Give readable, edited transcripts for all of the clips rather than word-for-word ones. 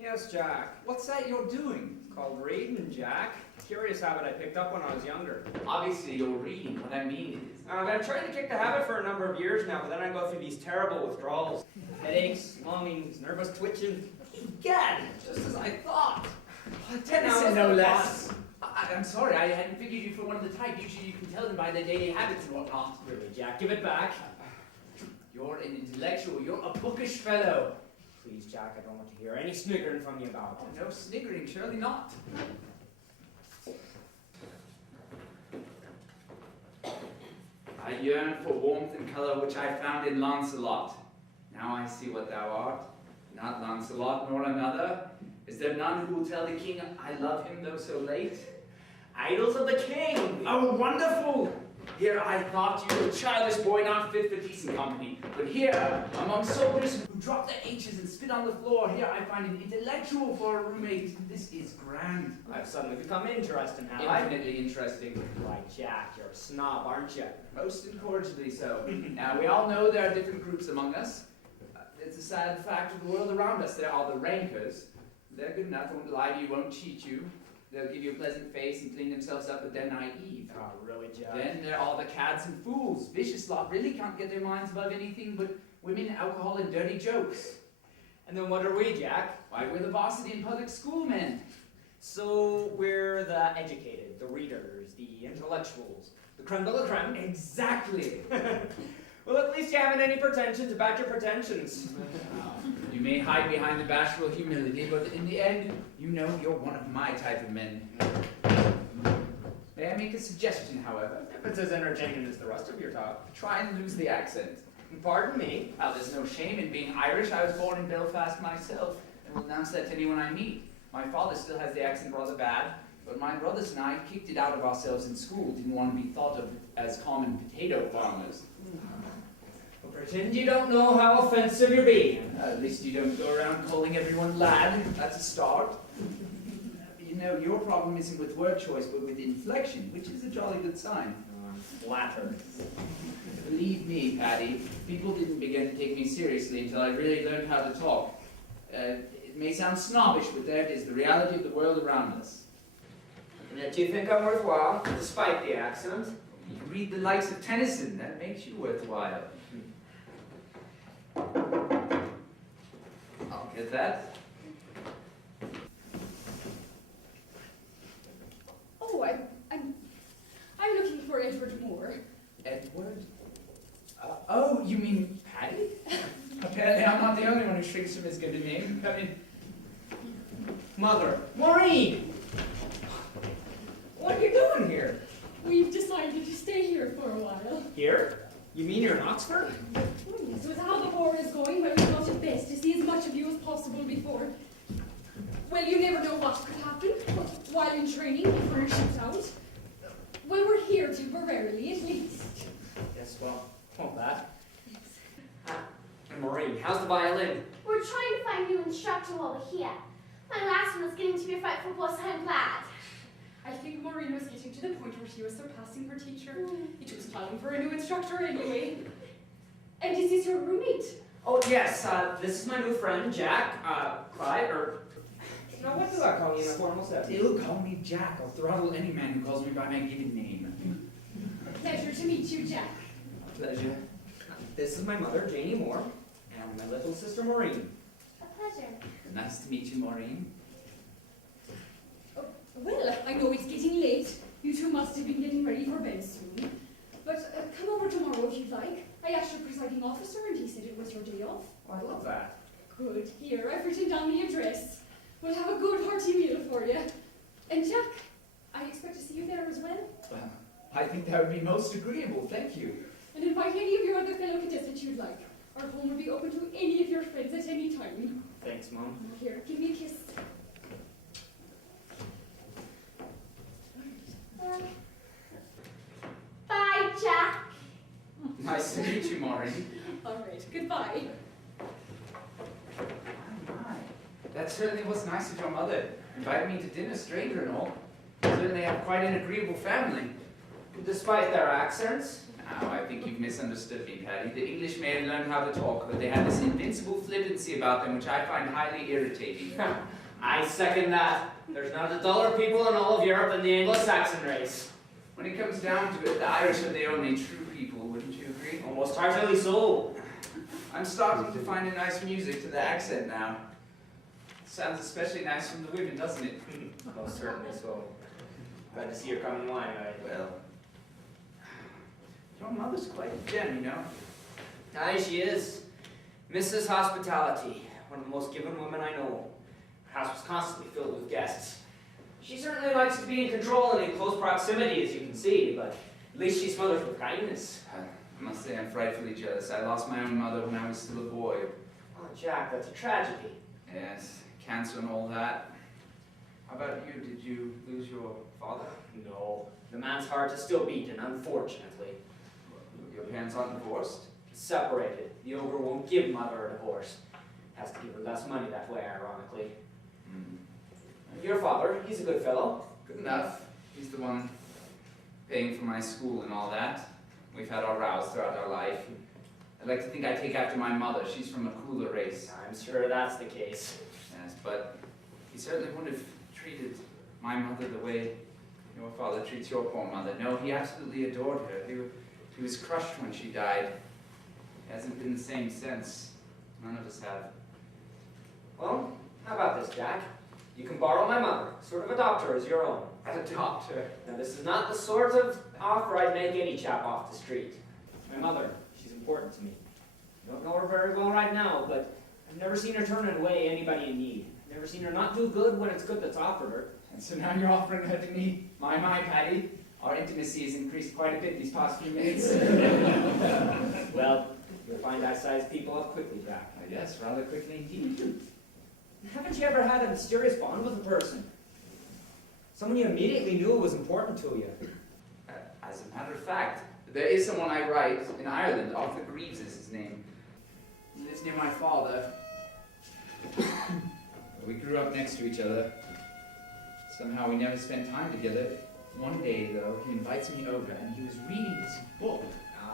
Yes, Jack. What's that you're doing? It's called reading, Jack. Curious habit I picked up when I was younger. Obviously you're reading. What I mean is... I've been trying to kick the habit for a number of years now, but then I go through these terrible withdrawals. Headaches, longings, nervous twitching. Egad, just as I thought. Tennyson, no less. I'm sorry, I hadn't figured you for one of the type. Usually you can tell them by their daily habits and whatnot. Really, Jack, give it back. You're an intellectual. You're a bookish fellow. Please, Jack, I don't want to hear any sniggering from you about it. No sniggering, surely not. I yearn for warmth and colour which I found in Lancelot. Now I see what thou art. Not Lancelot nor another. Is there none who will tell the king I love him though so late? Idols of the king! Oh, wonderful! Here I thought you were a childish boy not fit for decent company. But here, among soldiers who drop their H's and spit on the floor, here I find an intellectual for a roommate. This is grand. I've suddenly become interesting, have I? Infinitely interesting. Why, Jack, you're a snob, aren't you? Most incorrigibly so. Now, we all know there are different groups among us. It's a sad fact of the world around us. There are the rankers. They're good enough, won't lie to you, won't cheat you. They'll give you a pleasant face and clean themselves up, but they're naive. Oh, really, Jack? Then there are the cads and fools. Vicious lot really can't get their minds above anything but women, alcohol, and dirty jokes. And then what are we, Jack? Why, we're the varsity and public school men. So we're the educated, the readers, the intellectuals, the creme de la creme. Exactly. Well, at least you haven't any pretensions about your pretensions. You may hide behind the bashful humility, but in the end, you know you're one of my type of men. May I make a suggestion, however? If it's as entertaining as the rest of your talk. Try and lose the accent. Pardon me? Well, there's no shame in being Irish. I was born in Belfast myself, and will announce that to anyone I meet. My father still has the accent rather bad, but my brothers and I kicked it out of ourselves in school. Didn't want to be thought of as common potato farmers. Well, pretend you don't know how offensive you're being. At least you don't go around calling everyone lad. That's a start. You know, your problem isn't with word choice, but with inflection, which is a jolly good sign. Flattered. Believe me, Paddy, people didn't begin to take me seriously until I really learned how to talk. It may sound snobbish, but there it is, the reality of the world around us. And yet you think I'm worthwhile, despite the accent? You read the likes of Tennyson, that makes you worthwhile. I'll get that. Oh, I'm looking for Edward Moore. Edward? Oh, you mean Paddy? Apparently I'm not the only one who shrinks from as good a name. Come in. Mother. Maureen! What are you doing here? We've decided to stay here for a while. Here? You mean you're in Oxford? Yes, with how the war is going, well, we thought it best to see as much of you as possible before. Well, you never know what could happen while in training, before you're shipped out. Well, we're here temporarily, at least. Yes, well, won't that? Yes. And Maureen, how's the violin? We're trying to find new instructor while we're here. My last one was getting to be a frightful boss, I'm glad. I think Maureen was getting to the point where she was surpassing her teacher. It was time for a new instructor anyway. And is this your roommate? Oh, yes, this is my new friend, Jack, Clyde, or... No, what do I call you in a formal setting? Still call me Jack. I'll throttle any man who calls me by my given name. Pleasure to meet you, Jack. Pleasure. This is my mother, Janie Moore, and my little sister, Maureen. A pleasure. Nice to meet you, Maureen. Oh, well, I know it's getting late. You two must have been getting ready for bed soon. But come over tomorrow if you'd like. I asked your presiding officer and he said it was your day off. Oh, I love that. Good. Here, I've written down the address. We'll have a good hearty meal for you. And Jack, I expect to see you there as well. Well, I think that would be most agreeable, thank you. And invite any of your other fellow cadets that you'd like. Our home will be open to any of your friends at any time. Thanks, Mom. Here, give me a kiss. Bye, Jack. Nice to meet you, Maureen. All right, goodbye. My. That certainly was nice of your mother. Invited me to dinner, stranger and all. Certainly have quite an agreeable family. Despite their accents? Now, I think you've misunderstood me, Patty. The English may have learned how to talk, but they have this invincible flippancy about them which I find highly irritating. I second that. There's not a duller people in all of Europe than the Anglo-Saxon race. When it comes down to it, the Irish are the only true people, wouldn't you agree? Almost heartily so. I'm starting to find a nice music to the accent now. Sounds especially nice from the women, doesn't it? Oh, certainly so. Glad to see you're coming wine, right? Well, your mother's quite a gem, you know. Aye, she is. Mrs. Hospitality, one of the most given women I know. Her house was constantly filled with guests. She certainly likes to be in control and in close proximity, as you can see, but at least she smothers with kindness. I must say I'm frightfully jealous. I lost my own mother when I was still a boy. Oh, Jack, that's a tragedy. Yes, cancer and all that. How about you? Did you lose your father? No, the man's hard to still beat, and unfortunately, Your parents aren't divorced? separated. The ogre won't give mother a divorce. Has to give her less money that way, ironically. Your father, he's a good fellow. Good enough. He's the one paying for my school and all that. We've had our rows throughout our life. I'd like to think I take after my mother. She's from a cooler race. I'm sure that's the case. Yes, but he certainly wouldn't have treated my mother the way your father treats your poor mother. No, he absolutely adored her. He was crushed when she died. He hasn't been the same since. None of us have. Well, how about this, Jack? You can borrow my mother, sort of adopt her as your own. Adopt her? Now, this is not the sort of offer I'd make any chap off the street. My mother, she's important to me. I don't know her very well right now, but I've never seen her turn away anybody in need. I've never seen her not do good when it's good that's offered her. And so now you're offering her to me? My, Patty. Our intimacy has increased quite a bit these past few minutes. Well, you'll find I size people up quickly, Jack. Yes, rather quickly indeed. Haven't you ever had a mysterious bond with a person? Someone you immediately knew was important to you. As a matter of fact, there is someone I write in Ireland. Arthur Greaves is his name. He lives near my father. We grew up next to each other. Somehow we never spent time together. One day, though, he invites me over and he was reading this book.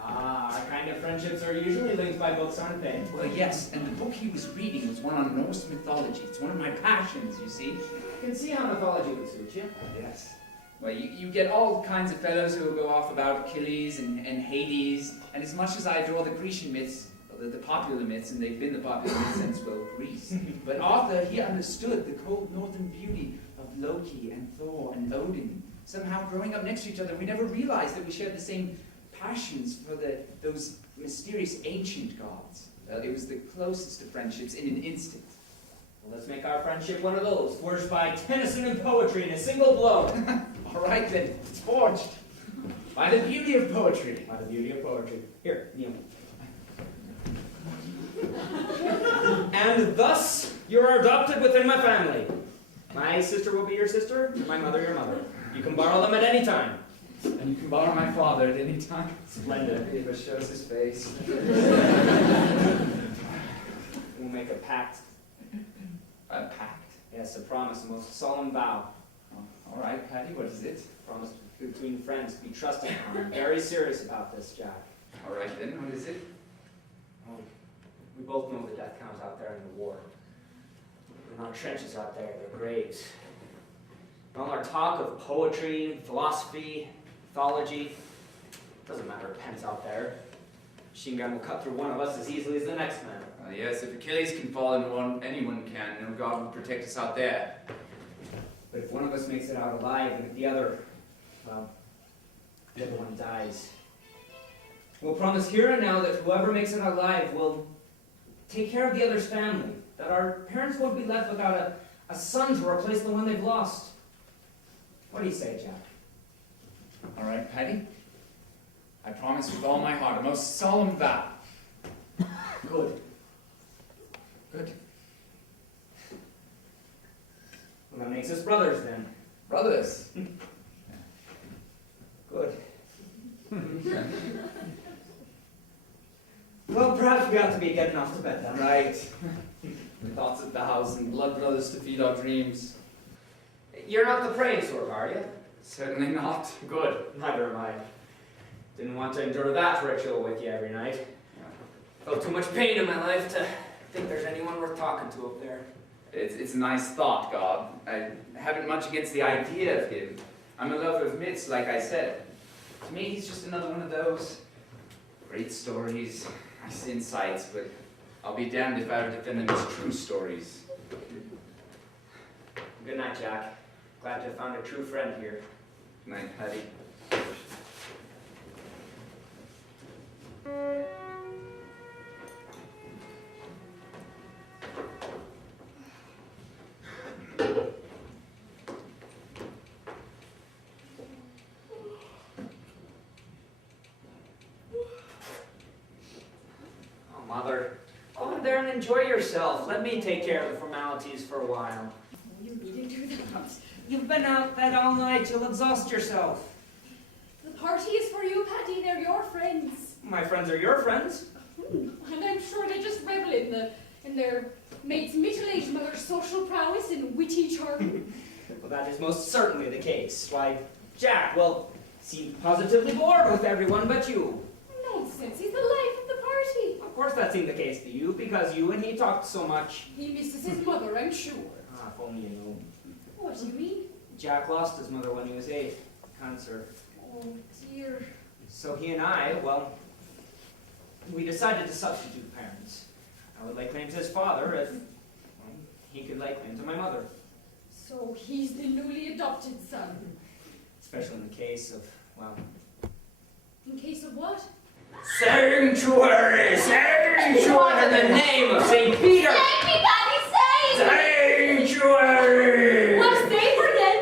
Ah, our kind of friendships are usually linked by books, aren't they? Well, yes, and the book he was reading was one on Norse mythology. It's one of my passions, you see. I can see how mythology would suit you. Yes. Well, you get all kinds of fellows who will go off about Achilles and Hades, and as much as I adore the Grecian myths, the popular myths, and they've been the popular myths since, well, Greece, but Arthur, he understood the cold northern beauty of Loki and Thor and Odin. Somehow, growing up next to each other, we never realized that we shared the same passions for those mysterious ancient gods. It was the closest of friendships in an instant. Well, let's make our friendship one of those, forged by Tennyson and poetry in a single blow. All right, then. It's forged. By the beauty of poetry. By the beauty of poetry. Here, kneel. And thus, you are adopted within my family. My sister will be your sister, and my mother your mother. You can borrow them at any time. And you can borrow my father at any time. Splendid. He just shows his face. We'll make a pact. A pact? Yes, a promise, a most solemn vow. Oh, all right, Patty, what is it? Promise between friends to be trusting on. I'm very serious about this, Jack. All right, then, what is it? Oh, we both know the death count out there in the war. They're not trenches out there, they're graves. And all our talk of poetry, philosophy, mythology, doesn't matter, it pens out there. Machine gun will cut through one of us as easily as the next man. Yes, if Achilles can fall into one, anyone can. No God will protect us out there. But if one of us makes it out alive and if the other, well, the other one dies, we'll promise here and now that whoever makes it out alive will take care of the other's family, that our parents won't be left without a son to replace the one they've lost. What do you say, Jack? All right, Patty. I promise with all my heart, a most solemn vow. Good. Good. Well, that makes us brothers then. Brothers. Good. Well, perhaps we ought to be getting off to bed then. Right. Thoughts of vows and blood brothers to feed our dreams. You're not the praying sort, are you? Certainly not. Good. Neither am I. Didn't want to endure that ritual with you every night. Felt too much pain in my life to think there's anyone worth talking to up there. It's a nice thought, God. I haven't much against the idea of him. I'm a lover of myths, like I said. To me, he's just another one of those great stories, nice insights, but I'll be damned if I ever defend them as true stories. Good night, Jack. Glad to have found a true friend here. Good night, Patty. Mother, go in there and enjoy yourself. Let me take care of the formalities for a while. You really do that. You've been out that all night. You'll exhaust yourself. The party is for you, Paddy. They're your friends. My friends are your friends. And I'm sure they just revel in their mate's middle-aged mother's social prowess and witty charm. Well, that is most certainly the case. Why, Jack, well, seemed positively bored with everyone but you. Nonsense. He's the life of the party. Of course that seemed the case to you, because you and he talked so much. He misses his mother, I'm sure. Ah, if only you knew. What do you mean? Jack lost his mother when he was 8. Cancer. Oh, dear. So he and I, well, we decided to substitute parents. I would lay claim to his father if, well, he could lay claim to my mother. So he's the newly adopted son. Especially in the case of, well... In case of what? Sanctuary! Sanctuary in the name of St. Peter! Save me, Patty, save! Sanctuary! Well, save her then!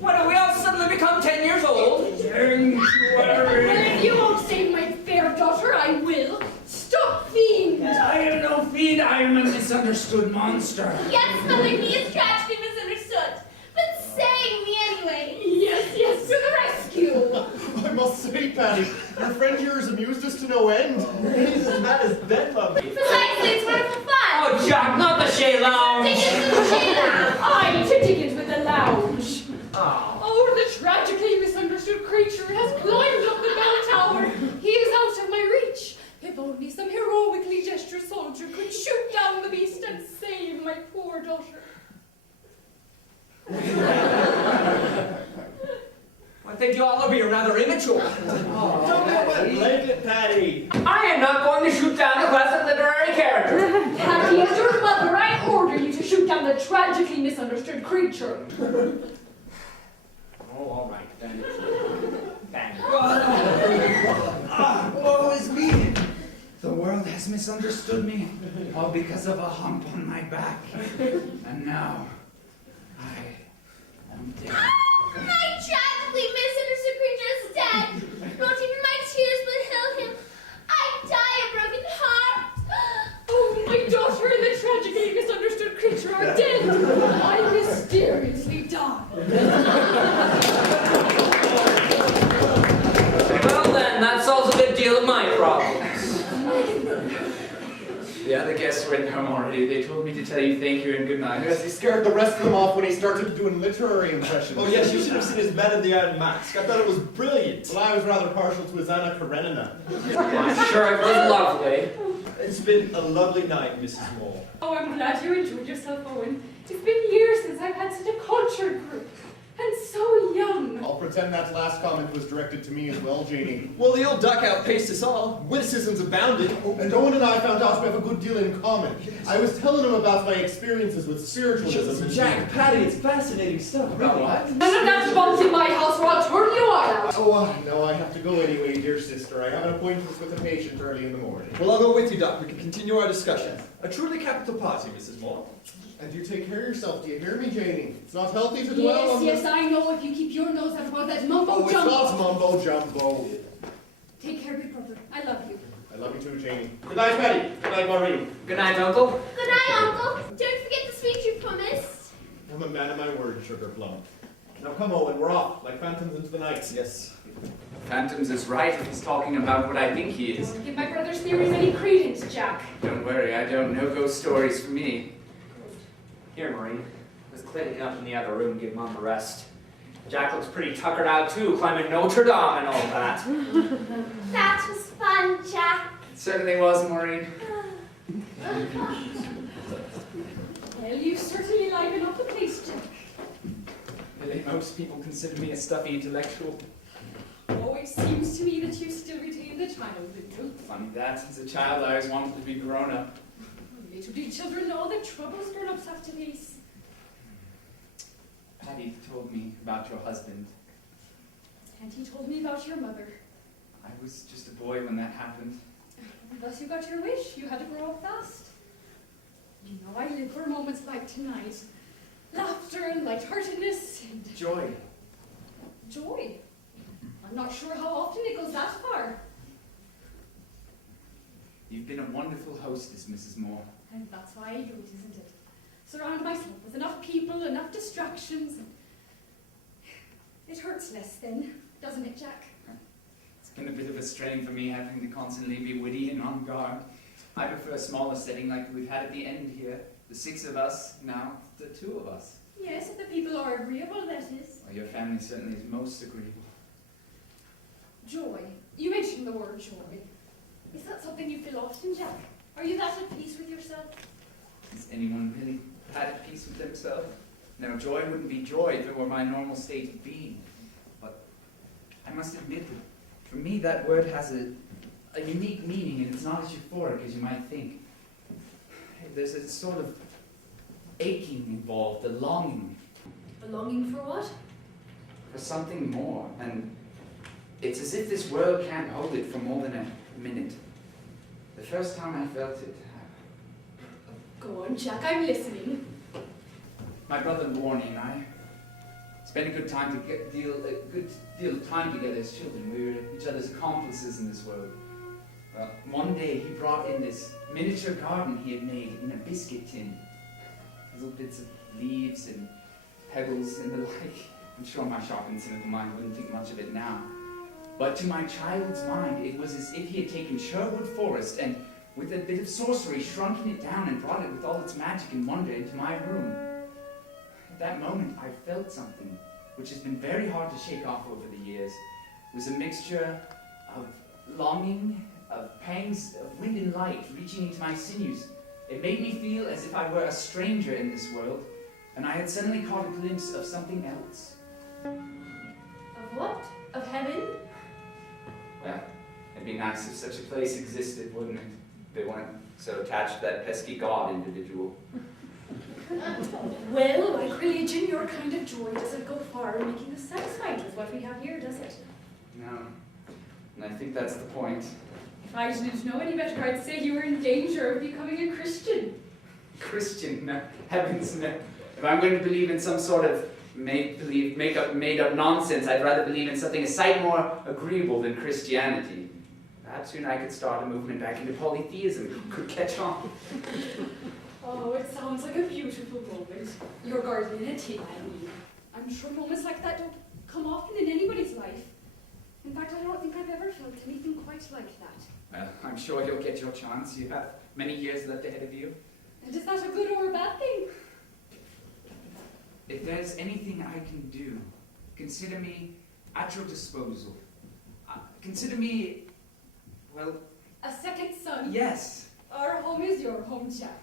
What, do we all suddenly become 10 years old? Sanctuary! Well, if you won't save my fair daughter, I will. Stop, fiend! I am no fiend, I am a misunderstood monster. Yes, Mother, he is tragically misunderstood. But save me anyway. Yes, to the rescue! I must say, Patty, your friend here has amused us to no end. He's as mad as bedlam. Precisely, it's wonderful fun. Oh, Jack, not the Shea Lounge! Tickets to the Shayla. Aye, to tickets with the lounge. Oh. Oh, the tragically misunderstood creature has climbed up the bell tower. He is out of my reach. If only some heroically gestured soldier could shoot down the beast and save my poor daughter. I think you all are being rather immature. Don't get wet blanket, Patty. I am not going to shoot down a classic literary character. Patty, as your mother, I order you to shoot down the tragically misunderstood creature. Oh, all right, then. Bang. Woe is me! The world has misunderstood me, all because of a hump on my back. And now, I am dead. My tragically misunderstood creature is dead. Not even my tears will heal him. I die a broken heart. Oh, my daughter and the tragically misunderstood creature are dead. I mysteriously die. Well then, that solves a good deal of my problems. The other guests were in home already. They told me to tell you thank you and good night. Yes, he scared the rest of them off when he started doing literary impressions. Oh yes, you should have seen his Man in the Iron Mask. I thought it was brilliant. Well, I was rather partial to his Anna Karenina. I'm sure it was lovely. It's been a lovely night, Mrs. Moore. Oh, I'm glad you enjoyed yourself, Owen. It's been years since I've had such a cultured group. And so young. I'll pretend that last comment was directed to me as well, Janie. Well, the old duck outpaced us all. Witticisms abounded. And Owen and I found out we have a good deal in common. I was telling him about my experiences with spiritualism and... Jack, Patty, it's fascinating stuff. About what? None of that bumps in my house or I'll turn you all out. Oh, no, I have to go anyway, dear sister. I have an appointment with a patient early in the morning. Well, I'll go with you, Doc. We can continue our discussion. A truly capital party, Mrs. Moore. And you take care of yourself, do you hear me, Janie? It's not healthy to dwell on Yes, I know if you keep your nose out about that mumbo Oh, it's jumbo. not mumbo jumbo. Take care, big brother. I love you. I love you too, Janie. Good night, Patty. Good night, Maureen. Good night, Uncle. Good night, Uncle. Don't forget the sweet you promised. I'm a man of my word, Sugar Plum. Now come, Owen, we're off, like phantoms into the night. Yes. Phantoms is right if he's talking about what I think he is. Don't give my brother's theories any credence, Jack. Don't worry, I don't know ghost stories for me. Here, Maureen. I was cleaning up in the other room, give Mom a rest. Jack looks pretty tuckered out too, climbing Notre Dame and all that. That was fun, Jack. It certainly was, Maureen. Well, you certainly liven up the place, Jack. Really, most people consider me a stuffy intellectual. Oh, it seems to me that you still retain the child in you. Funny that, as a child I always wanted to be grown up. Little do children know the troubles grown-ups have to face. Patty told me about your husband. And he told me about your mother. I was just a boy when that happened. And thus you got your wish. You had to grow up fast. You know, I live for moments like tonight. Laughter and lightheartedness and Joy. joy. I'm not sure how often it goes that far. You've been a wonderful hostess, Mrs. Moore. And that's why I do it, isn't it? Surround myself with enough people, enough distractions. It hurts less then, doesn't it, Jack? It's been a bit of a strain for me having to constantly be witty and on guard. I prefer a smaller setting like we've had at the end here. The 6 of us, now the 2 of us. Yes, if the people are agreeable, that is. Well, your family certainly is most agreeable. Joy. You mentioned the word joy. Is that something you feel often, Jack? Are you that at peace with yourself? Is anyone really at peace with themselves? Now, joy wouldn't be joy if it were my normal state of being. But I must admit that for me that word has a unique meaning, and it's not as euphoric as you might think. There's a sort of aching involved, a longing. A longing for what? For something more, and it's as if this world can't hold it for more than a minute. The first time I felt it, Go on, Jack, I'm listening. my brother Warnie and I spent a good deal of time together as children. We were each other's accomplices in this world. One day he brought in this miniature garden he had made in a biscuit tin. Little bits of leaves and pebbles and the like. I'm sure my sharp and cynical mind wouldn't think much of it now. But to my child's mind, it was as if he had taken Sherwood Forest and, with a bit of sorcery, shrunken it down and brought it with all its magic and wonder into my room. At that moment, I felt something which has been very hard to shake off over the years. It was a mixture of longing, of pangs of wind and light reaching into my sinews. It made me feel as if I were a stranger in this world, and I had suddenly caught a glimpse of something else. Of what? Of heaven? Well, it'd be nice if such a place existed, wouldn't it? If they weren't so attached to that pesky God individual. Well, like religion, your kind of joy doesn't go far in making us satisfied with what we have here, does it? No. And I think that's the point. If I didn't know any better, I'd say you were in danger of becoming a Christian. Christian? No. Heavens, no. If I'm going to believe in some sort of make-believe, made-up nonsense, I'd rather believe in something a sight more agreeable than Christianity. Perhaps soon I could start a movement back into polytheism. Could catch on. Oh, it sounds like a beautiful moment. Your garden in a tin, I mean. I'm sure moments like that don't come often in anybody's life. In fact, I don't think I've ever felt anything quite like that. Well, I'm sure you'll get your chance. You have many years left ahead of you. And is that a good or a bad thing? If there's anything I can do, consider me at your disposal. Consider me, well... A second son? Yes. Our home is your home, Jack.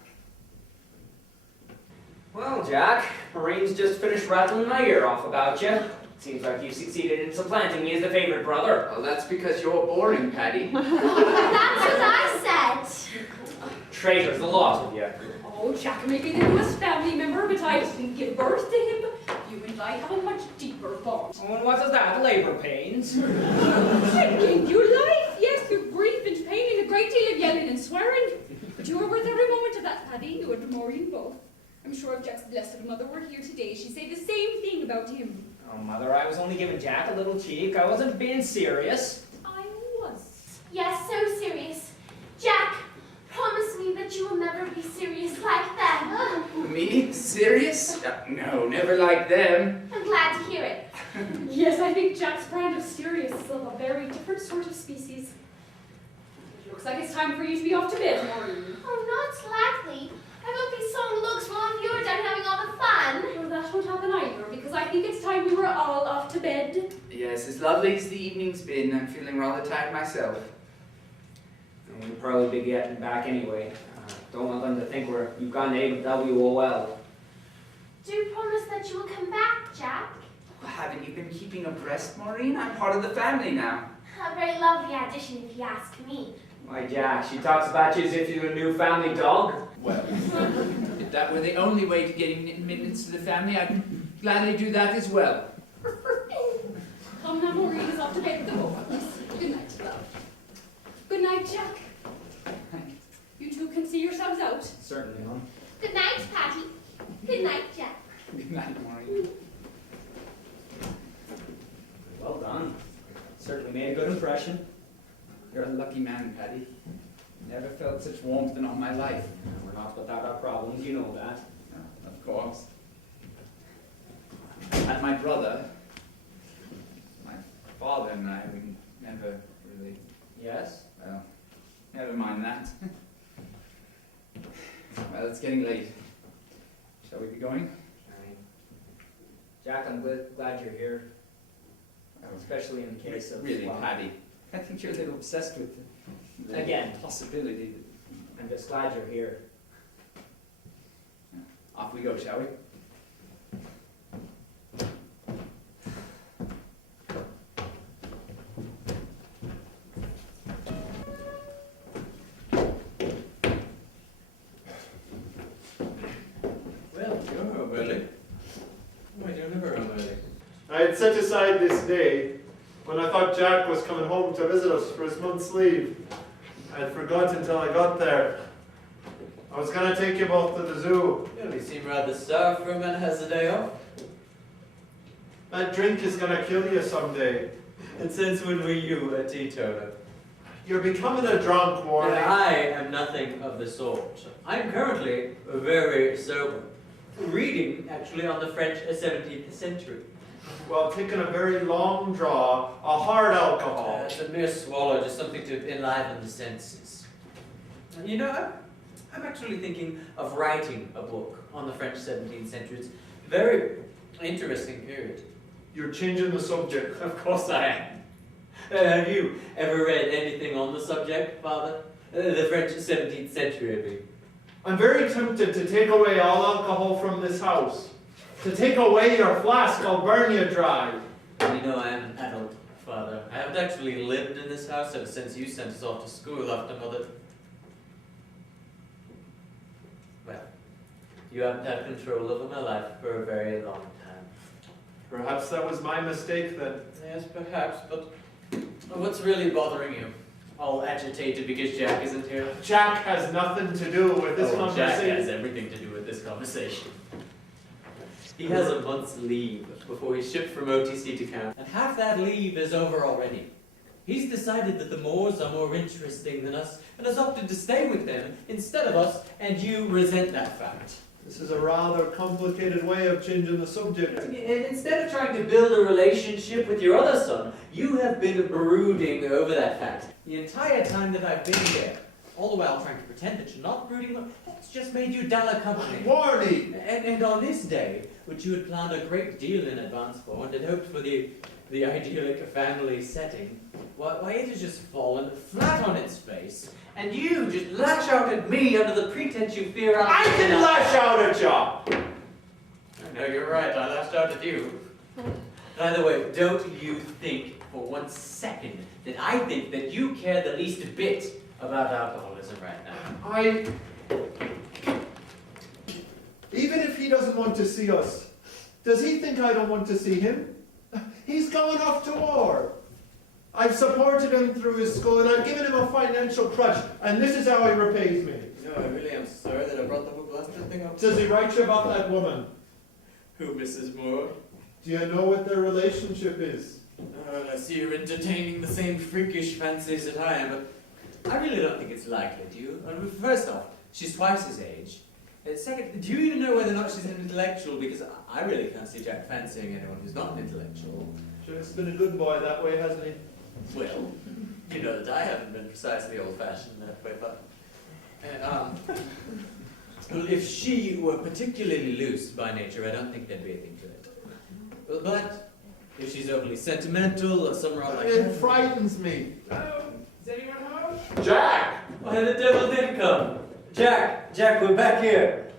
Well, Jack, Maureen's just finished rattling my ear off about you. Seems like you've succeeded in supplanting me as the favorite brother. Well, that's because you're boring, Patty. That's what I said. Traitors, the lot of you. Oh, Jack may be the newest family member, but I didn't give birth to him. You and I have a much deeper bond. Oh, and what is that? Labor pains? I gave you life, yes, through grief and pain and a great deal of yelling and swearing. But you were worth every moment of that, Paddy, you and Maureen both. I'm sure if Jack's blessed mother were here today, she'd say the same thing about him. Oh, Mother, I was only giving Jack a little cheek. I wasn't being serious. I was. Yes, so serious. Jack, promise me that you will never be serious like them. Me? Serious? No, never like them. I'm glad to hear it. Yes, I think Jack's brand of serious is of a very different sort of species. It looks like it's time for you to be off to bed, Maureen. Oh, not likely. I won't be so looks while you're done having all the fun. Well, that won't happen either, because I think it's time we were all off Yes, as lovely as the evening's been, I'm feeling rather tired myself. And we'll probably be getting back anyway. Don't want them to think you've gone to WOL. Do promise that you will come back, Jack. Well, haven't you been keeping abreast, Maureen? I'm part of the family now. A very lovely addition, if you ask me. Why, Jack, she talks about you as if you're a new family dog. Well, if that were the only way to get admittance to the family, I'd gladly do that as well. Come now, Maureen is off to bed with the both of us. Good night, love. Good night, Jack. You two can see yourselves out. Certainly, Mum. Good night, Patty. Good night, Jack. Good night, Maureen. Well done. Certainly made a good impression. You're a lucky man, Paddy. Never felt such warmth in all my life. We're not without our problems, you know that. Of course. And my brother, my father and I, we never really... Yes? Well, never mind that. Well, it's getting late. Shall we be going? Jack, I'm glad you're here. Especially in the case of... Really, well, Paddy. I think you're a little obsessed with the Again. possibility. I'm just glad you're here. Off we go, shall we? Well, you're home early. Why do you never home early? I had set aside this day when I thought Jack was coming home to visit us for his month's leave. I had forgotten until I got there. I was going to take you both to the zoo. You seem rather starved for a man who has a day off. That drink is going to kill you someday. And since when were you a teetotaler? You're becoming a drunk, Warren. I am nothing of the sort. I'm currently very sober. Reading, actually, on the French 17th century. Well, taking a very long draw, a hard alcohol. It's a mere swallow, just something to enliven the senses. You know, I'm actually thinking of writing a book on the French 17th century. It's a very interesting period. You're changing the subject. Of course I am. Have you ever read anything on the subject, Father? The French 17th century, I mean. I'm very tempted to take away all alcohol from this house. To take away your flask, I'll burn you dry. You know, I am an adult, Father. I haven't actually lived in this house ever since you sent us off to school after Mother... Well, you haven't had control over my life for a very long time. Perhaps that was my mistake then. Yes, perhaps, but what's really bothering you? All agitated because Jack isn't here? Jack has nothing to do with this Jack conversation. has everything to do with this conversation. He has a month's leave before he's shipped from OTC to camp, and half that leave is over already. He's decided that the Moors are more interesting than us, and has opted to stay with them instead of us, and you resent that fact. This is a rather complicated way of changing the subject. And instead of trying to build a relationship with your other son, you have been brooding over that fact. The entire time that I've been here, all the while trying to pretend that you're not brooding, that's just made you duller company. Warnie! And on this day, which you had planned a great deal in advance for, and had hoped for the idyllic family setting, why it has just fallen flat on its face, and you just lash out at me under the pretense you fear I didn't lash out at you! No, you're right, I lashed out at you. By the way, don't you think for 1 second that I think that you care the least bit about alcoholism right now. Even if he doesn't want to see us, does he think I don't want to see him? He's gone off to war. I've supported him through his school and I've given him a financial crutch, and this is how he repays me. No, I really am sorry that I brought the whole blaster thing up. Does he write you about that woman? Who, Mrs. Moore? Do you know what their relationship is? I see you're entertaining the same freakish fancies that I am, but I really don't think it's likely, do you? First off, she's twice his age. Second, do you even know whether or not she's an intellectual? Because I really can't see Jack fancying anyone who's not an intellectual. Jack's been a good boy that way, hasn't he? Well, you know that I haven't been precisely old-fashioned that way, but... well, if she were particularly loose by nature, I don't think there'd be anything to it. But If she's overly sentimental or somewhere like It that. frightens me. Is anyone home? Jack! Why, the devil did come. Jack, we're back here.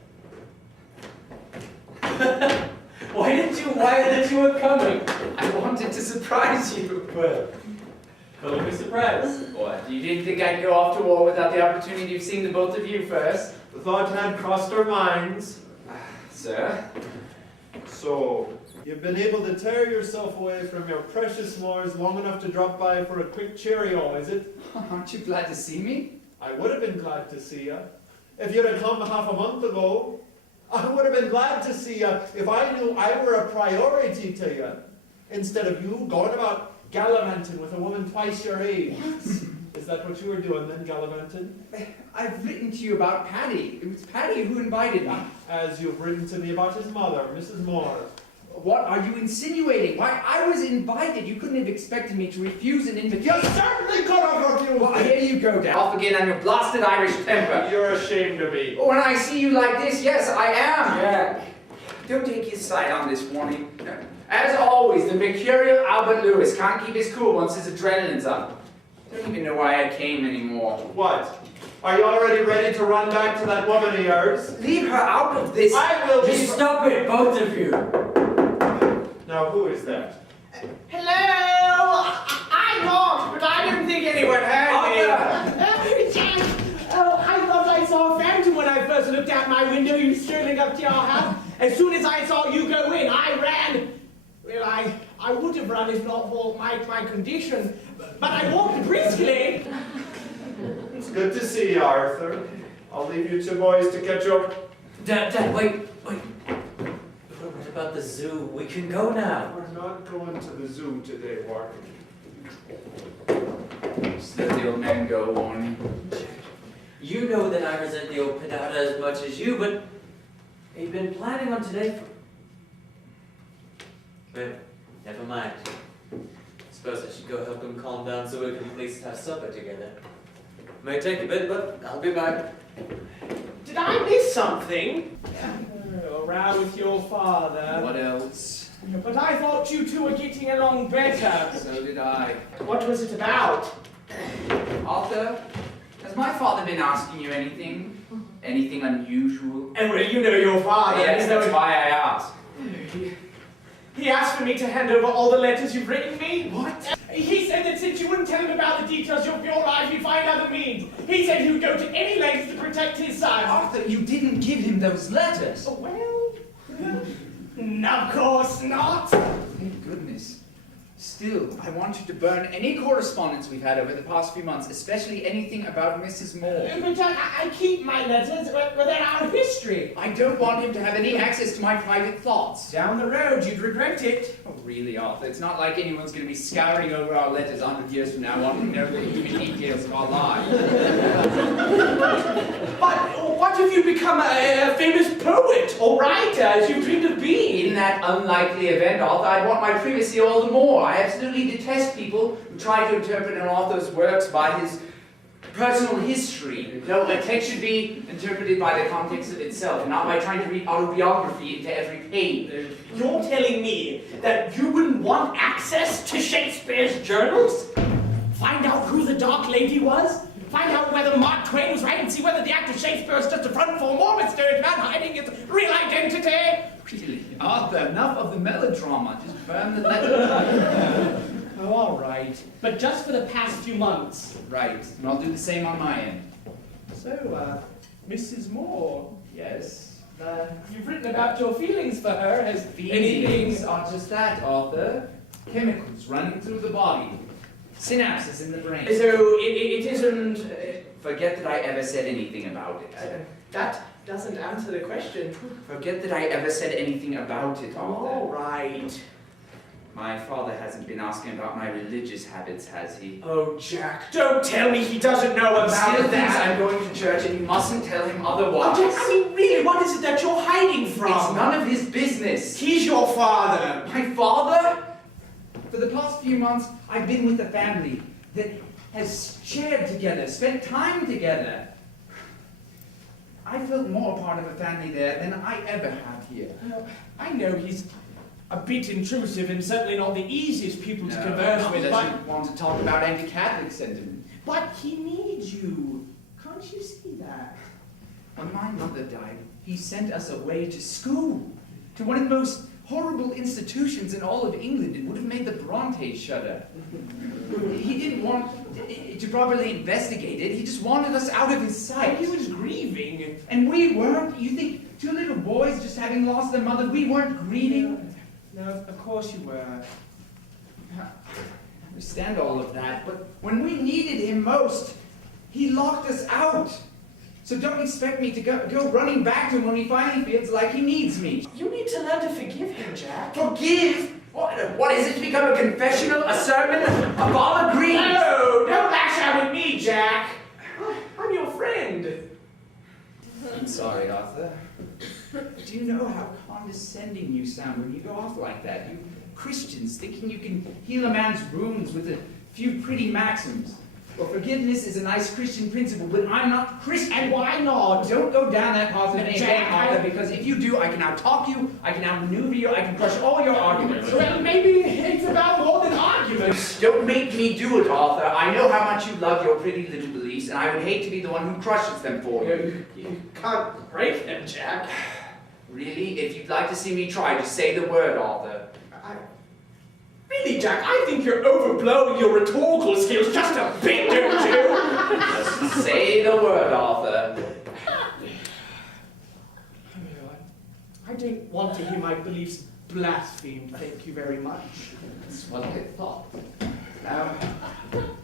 Why didn't you wire that you were coming? I wanted to surprise you. Well, call me surprised. What, you didn't think I'd go off to war without the opportunity of seeing the both of you first? The thought had crossed our minds. Sir? So, you've been able to tear yourself away from your precious moors long enough to drop by for a quick cheerio, is it? Aren't you glad to see me? I would have been glad to see you. If you'd have come half a month ago, I would have been glad to see you if I knew I were a priority to you, instead of you going about gallivanting with a woman twice your age. Is that what you were doing then, gallivanting? I've written to you about Paddy. It was Paddy who invited me. As you've written to me about his mother, Mrs. Moore. What are you insinuating? Why, I was invited. You couldn't have expected me to refuse an invitation. You certainly could have refused Well, it. here you go, Dan. Off again on your blasted Irish temper. You're ashamed of me. When I see you like this, yes, I am. Yeah. Don't take his side on this warning. As always, the mercurial Albert Lewis can't keep his cool once his adrenaline's up. Don't even know why I came anymore. What? Are you already ready to run back to that woman of yours? Leave her out of this. I will Just stop it, both of you. Now, who is that? Hello! I'm not, but I didn't think anyone heard me. Jack! Oh, I thought I saw a phantom when I first looked out my window. You strolling up to your house. As soon as I saw you go in, I ran. Well, I would have run if not for my condition, but I walked briskly. It's good to see you, Arthur. I'll leave you two boys to catch up. Dad, wait. What about the zoo? We can go now. We're not going to the zoo today, Warren. Just let the old man go, Warren. You know that I resent the old pedata as much as you, but he'd been planning on today for... Well, never mind. Suppose I should go help him calm down so we can at least have supper together. May take a bit, but I'll be back. Did I miss something? A row with your father. What else? But I thought you two were getting along better. So did I. What was it about? Arthur, has my father been asking you anything? Anything unusual? And well, you know your father. Yes, that's why I asked. He asked for me to hand over all the letters you've written me. What? He said that since you wouldn't tell him about the details of your life, he'd find other means. He said he would go to any lengths to protect his son. Arthur, you didn't give him those letters. Oh, well, of course not. Thank goodness. Still, I want you to burn any correspondence we've had over the past few months, especially anything about Mrs. Moore. But I keep my letters, but they're our history. I don't want him to have any access to my private thoughts. Down the road, you'd regret it. Oh, really, Arthur? It's not like anyone's going to be scouring over our letters 100 years from now wanting to know the intimate details of our lives. But what if you become a famous poet or writer, as you dreamed of being? In that unlikely event, Arthur, I'd want my privacy all the more. I absolutely detest people who try to interpret an author's works by his personal history. No, a text should be interpreted by the context of itself, and not by trying to read autobiography into every page. You're telling me that you wouldn't want access to Shakespeare's journals? Find out who the Dark Lady was? Find out whether Mark Twain was right and see whether the actor Shakespeare is just a front for a more mysterious man hiding his real identity? Really, Arthur, enough of the melodrama. Just burn the letter. Oh, all right. But just for the past few months. Right, and I'll do the same on my end. So, Mrs. Moore, Yes? you've written about your feelings for her. Has Feelings anything... are just that, Arthur. Chemicals running through the body. Synapses in the brain. So, it isn't... Forget that I ever said anything about it. that doesn't answer the question. Forget that I ever said anything about it, All Arthur. right. My father hasn't been asking about my religious habits, has he? Oh, Jack, don't tell me he doesn't know about Still thinks that. I'm going to church and you mustn't tell him otherwise. Oh, Jack, I mean, really, what is it that you're hiding from? It's none of his business. He's your father. My father? For the past few months, I've been with a family that has shared together, spent time together. I felt more a part of a family there than I ever have here. I know he's a bit intrusive and certainly not the easiest people to converse not with, unless but, you want to talk about anti-Catholic sentiment. but he needs you. Can't you see that? When my mother died, he sent us away to school, to one of the most horrible institutions in all of England. It would have made the Brontes shudder. He didn't want to properly investigate it. He just wanted us out of his sight. He was grieving. And we weren't. You think two little boys just having lost their mother, we weren't grieving? No, of course you were. I understand all of that, but when we needed him most, he locked us out. So don't expect me to go running back to him when he finally feels like he needs me. You need to learn to forgive him, Jack. Forgive? What is it to become a confessional, a sermon, a ball of green? No, don't lash out at me, Jack. I'm your friend. I'm sorry, Arthur. Do you know how condescending you sound when you go off like that? You Christians thinking you can heal a man's wounds with a few pretty maxims. Well, forgiveness is a nice Christian principle, but I'm not Christian. And why not? Don't go down that path of anything, Jack, Arthur, because if you do, I can out-talk you, I can outmaneuver you, I can crush all your arguments. Well, maybe it's about more than arguments. Don't make me do it, Arthur. I know how much you love your pretty little beliefs, and I would hate to be the one who crushes them for you. You can't break them, Jack. Really? If you'd like to see me try, just say the word, Arthur. Really, Jack, I think you're overblowing your rhetorical skills just a bit, don't you? Just say the word, Arthur. I don't want to hear my beliefs blasphemed, thank you very much. That's what I thought. Now,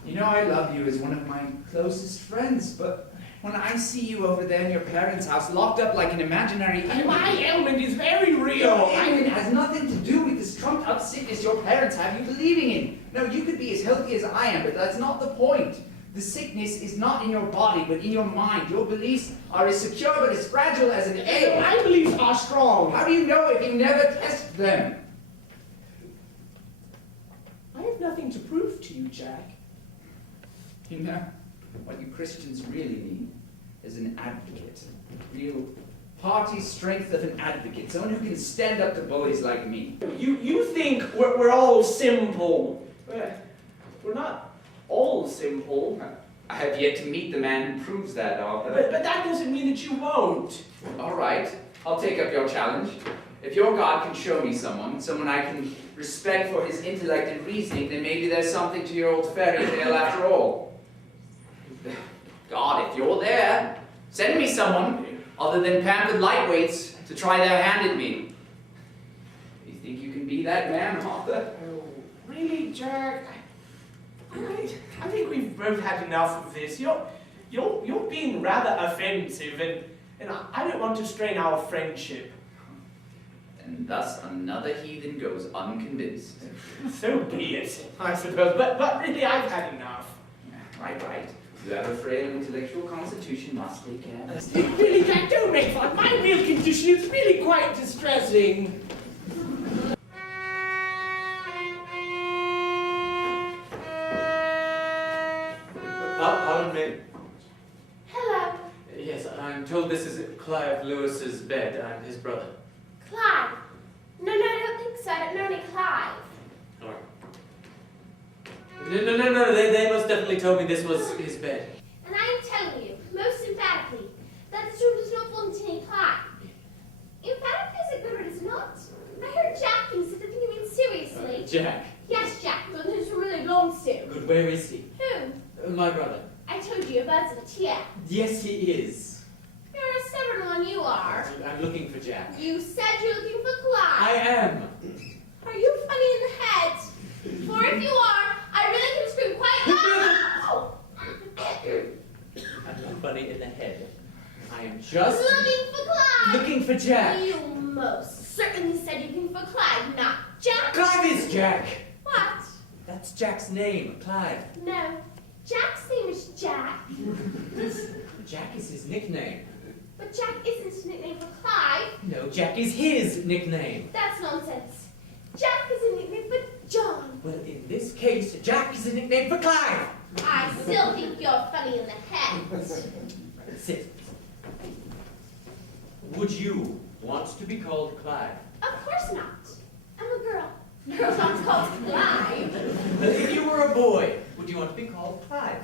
you know I love you as one of my closest friends, but when I see you over there in your parents' house, locked up like an imaginary And enemy, my ailment is very real. your ailment has nothing to do with this trumped-up sickness your parents have you believing in. No, you could be as healthy as I am, but that's not the point. The sickness is not in your body, but in your mind. Your beliefs are as secure but as fragile as an egg. My beliefs are strong. How do you know if you never test them? I have nothing to prove to you, Jack. You know, what you Christians really need is an advocate. Real party strength of an advocate. Someone who can stand up to bullies like me. You think we're all simple. We're not all simple. I have yet to meet the man who proves that, Arthur. But that doesn't mean that you won't. All right, I'll take up your challenge. If your God can show me someone I can respect for his intellect and reasoning, then maybe there's something to your old fairy tale after all. God, if you're there, send me someone other than pampered lightweights to try their hand at me. You think you can be that man, Arthur? Oh, really, Jack? I think we've both had enough of this. You're being rather offensive, and I don't want to strain our friendship. And thus another heathen goes unconvinced. So be it, I suppose. But really, I've had enough. Right. You have a frail intellectual constitution, must take care. Really, Jack, don't make fun. My real condition is really quite distressing. Pardon me. Hello, Yes, I'm told this is Clive Lewis's bed. I'm his brother. Clive. No, I don't think so. I don't know any Clive. All right. No. They most definitely told me this was his bed. And I am telling you, most emphatically, that this room does not belong to any Clive. Emphatically as a good is not. I heard Jack thinks that you mean seriously. Jack. Yes, Jack, but whose room really belongs to? Good, where is he? Who? My brother. I told you about it, yeah. Yes, he is. You're a stubborn one, you are. I'm looking for Jack. You said you're looking for Clive. I am. Are you funny in the head? For if you are, I really can scream quite loud. I'm not funny in the head. I am just Looking for Clive. looking for Jack. You most certainly said you're looking for Clive, not Jack. Clive is Jack. What? That's Jack's name, Clive. No. Jack's name is Jack. Jack is his nickname. But Jack isn't a nickname for Clive. No, Jack is his nickname. That's nonsense. Jack is a nickname for John. Well, in this case, Jack is a nickname for Clive. I still think you're funny in the head. Sit. Would you want to be called Clive? Of course not. I'm a Girls aren't called Clive. If you were a boy, would you want to be called Clive?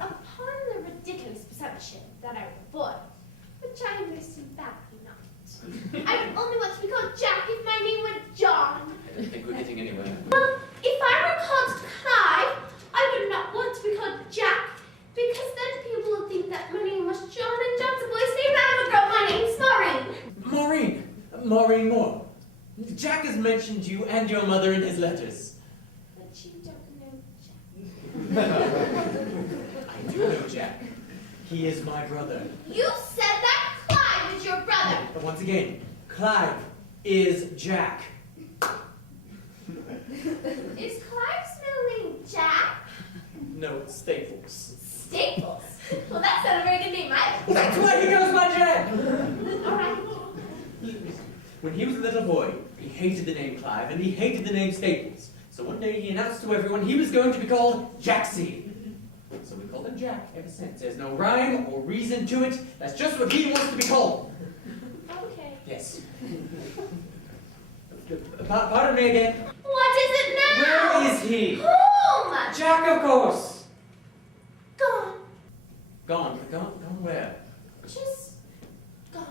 Upon the ridiculous presumption that I were a boy, which I am most emphatically not, I would only want to be called Jack if my name were John. I don't think we're getting anywhere. Well, if I were called Clive, I would not want to be called Jack, because then people would think that my name was John, and John's a boy's name, and I'm a girl, my name's Maureen. Maureen Moore. Jack has mentioned you and your mother in his letters. But you don't know Jack. I do know Jack. He is my brother. You said that Clive is your brother. But once again, Clive is Jack. Is Clive's middle name Jack? No, Staples. Staples? Well, that's not a very good name either. That's why he goes by Jack! All right. When he was a little boy, he hated the name Clive and he hated the name Staples. So one day he announced to everyone he was going to be called Jaxie. So we called him Jack ever since. There's no rhyme or reason to it. That's just what he wants to be called. Okay. Yes. Pardon me again. What is it now? Where is he? Home! Jack, of course. Gone. Gone where? Just gone.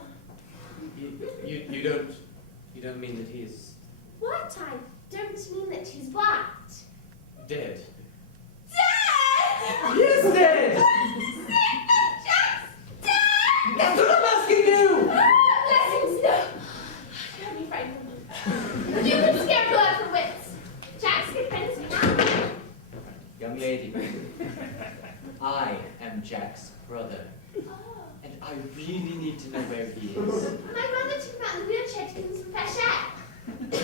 You don't mean that he is What? I don't mean that he's what? dead. Dead! He is dead! Jack's dead! That's what I'm asking you! Blessings, no. Don't be frightened. You can scare people out for wits. Jack's good friends me now. Young lady, I am Jack's brother, Oh. and I really need to know where he is. My brother took him out in the wheelchair to give him some fresh air.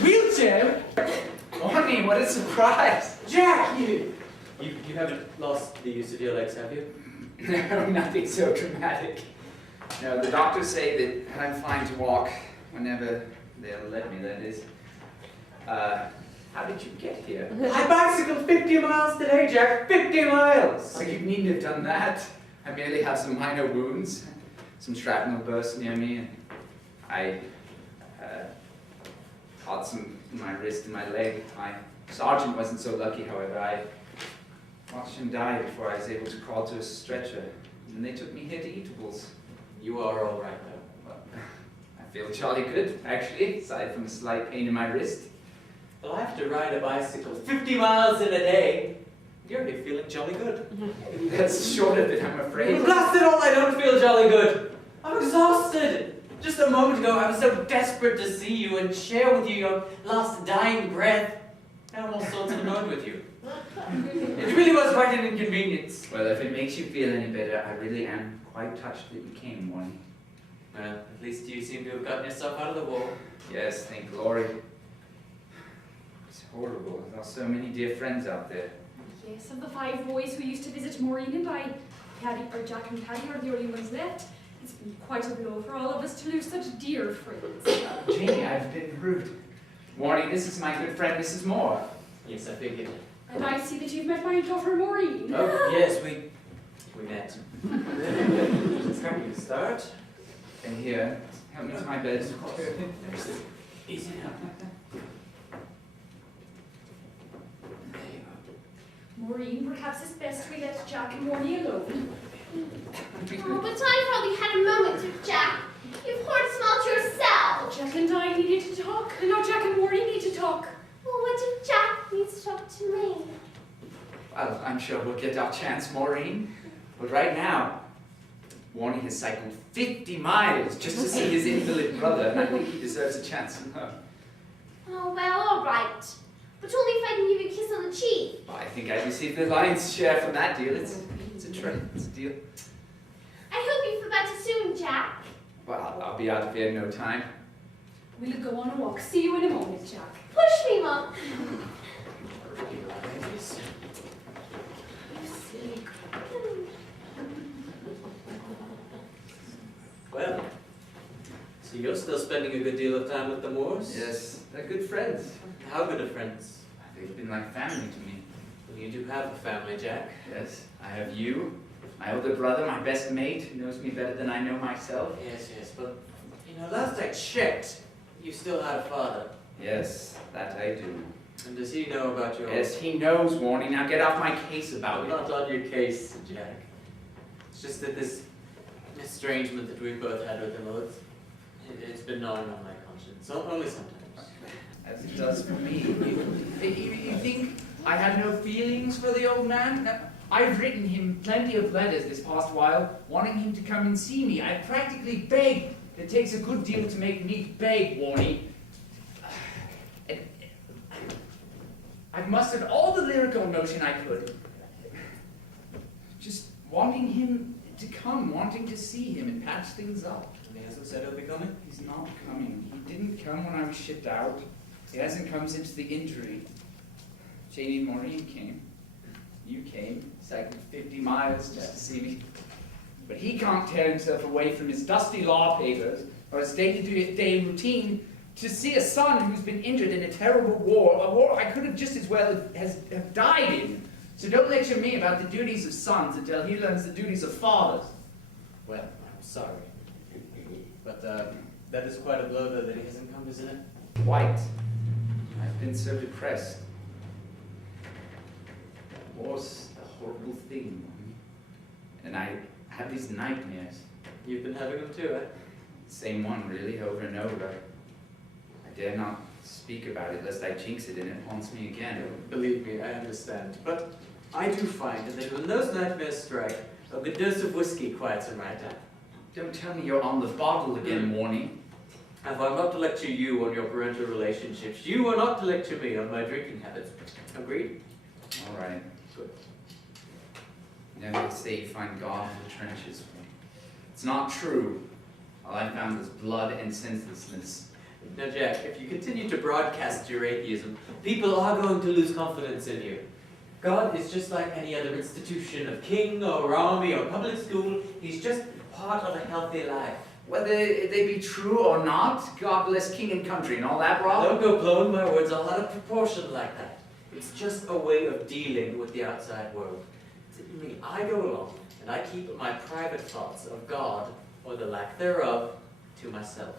Wheelchair? Morning, what a surprise! Jack! You haven't lost the use of your legs, have you? No, nothing so dramatic. No, the doctors say that I'm fine to walk whenever they'll let me, that is. How did you get here? I bicycled 50 miles today, Jack. 50 miles! Oh, you needn't have done that. I merely have some minor wounds. Some shrapnel burst near me, and I caught some in my wrist and my leg. My sergeant wasn't so lucky, however. I watched him die before I was able to crawl to a stretcher. And they took me here to Eatables. You are all right, though. Well, I feel jolly good, actually, aside from a slight pain in my wrist. Well, I have to ride a bicycle 50 miles in a day. You're already feeling jolly good. That's short of it, I'm afraid. Blast it all, I don't feel jolly good. I'm exhausted. Just a moment ago, I was so desperate to see you and share with you your last dying breath. Now I'm all sorts of annoyed with you. It really was quite an inconvenience. Well, if it makes you feel any better, I really am quite touched that you came, Warnie. Well, at least you seem to have gotten yourself out of the war. Yes, thank glory. It's horrible. There are so many dear friends out there. Yes, of the 5 boys who used to visit Maureen and I, Jack and Paddy are the only ones left. It's been quite a blow for all of us to lose such dear friends. Janie, I've been rude. Warnie, this is my good friend, Mrs. Moore. Yes, I figured. And I see that you've met my daughter Maureen. Oh, yes, we met. Can we start? And here, help me to my bed. Easy now. Maureen, perhaps it's best we let Jack and Maureen alone. Oh, but I probably had a moment with Jack. You've heard them all to yourself. Jack and I needed to talk, and now Jack and Maureen need to talk. Well, what if Jack needs to talk to me? Well, I'm sure we'll get our chance, Maureen. But right now, Warnie has cycled 50 miles just to see his invalid brother, and I think he deserves a chance from her. Oh, well, all right. But only if I can give you a kiss on the cheek. Well, I think I received the lion's share from that deal. It's a treat. It's a deal. I hope you feel better soon, Jack. Well, I'll be out of here in no time. We'll go on a walk. See you in a moment, Jack. Push me, Mom. Well, so you're still spending a good deal of time with the Moores? Yes, they're good friends. How good of friends? They've been like family to me. Well, you do have a family, Jack. Yes, I have you, my older brother, my best mate, who knows me better than I know myself. Yes, but, last I checked, you still had a father. Yes, that I do. And does he know about your... Yes, he knows, Warnie. Now get off my case about I'm it. not on your case, Jack. It's just that this estrangement that we've both had with him, well, it's been gnawing on my conscience. Only sometimes. As it does for me. You think I had no feelings for the old man? No, I've written him plenty of letters this past while, wanting him to come and see me. I've practically begged. It takes a good deal to make me beg, Warnie. I've mustered all the lyrical emotion I could. Just wanting him to come, wanting to see him and patch things up. And he hasn't said he'll be coming? He's not coming. He didn't come when I was shipped out. He hasn't come since the injury. Janie and Maureen came. You came, cycled 50 miles just to see me. But he can't tear himself away from his dusty law papers or his day-to-day routine to see a son who's been injured in a terrible war, a war I could have just as well have died in. So don't lecture me about the duties of sons until he learns the duties of fathers. Well, I'm sorry. But that is quite a blow, though, that he hasn't come, isn't it? Quite. I've been so depressed. War's a horrible thing. And I have these nightmares. You've been having them too, eh? Same one, really, over and over. I dare not speak about it lest I jinx it and it haunts me again. Believe me, I understand. But I do find that when those nightmares strike, a good dose of whiskey quiets them right down. Don't tell me you're on the bottle again, Warnie. If I'm not to lecture you on your parental relationships, you are not to lecture me on my drinking habits. Agreed? All right. Good. You know, they say you find God in the trenches. It's not true. All I found was blood and senselessness. Now, Jack, if you continue to broadcast your atheism, people are going to lose confidence in you. God is just like any other institution of king or army or public school. He's just part of a healthy life. Whether they be true or not, God bless king and country and all that, Rob. Don't go blowing my words all out of proportion like that. It's just a way of dealing with the outside world. Me, I go along and I keep my private thoughts of God, or the lack thereof, to myself.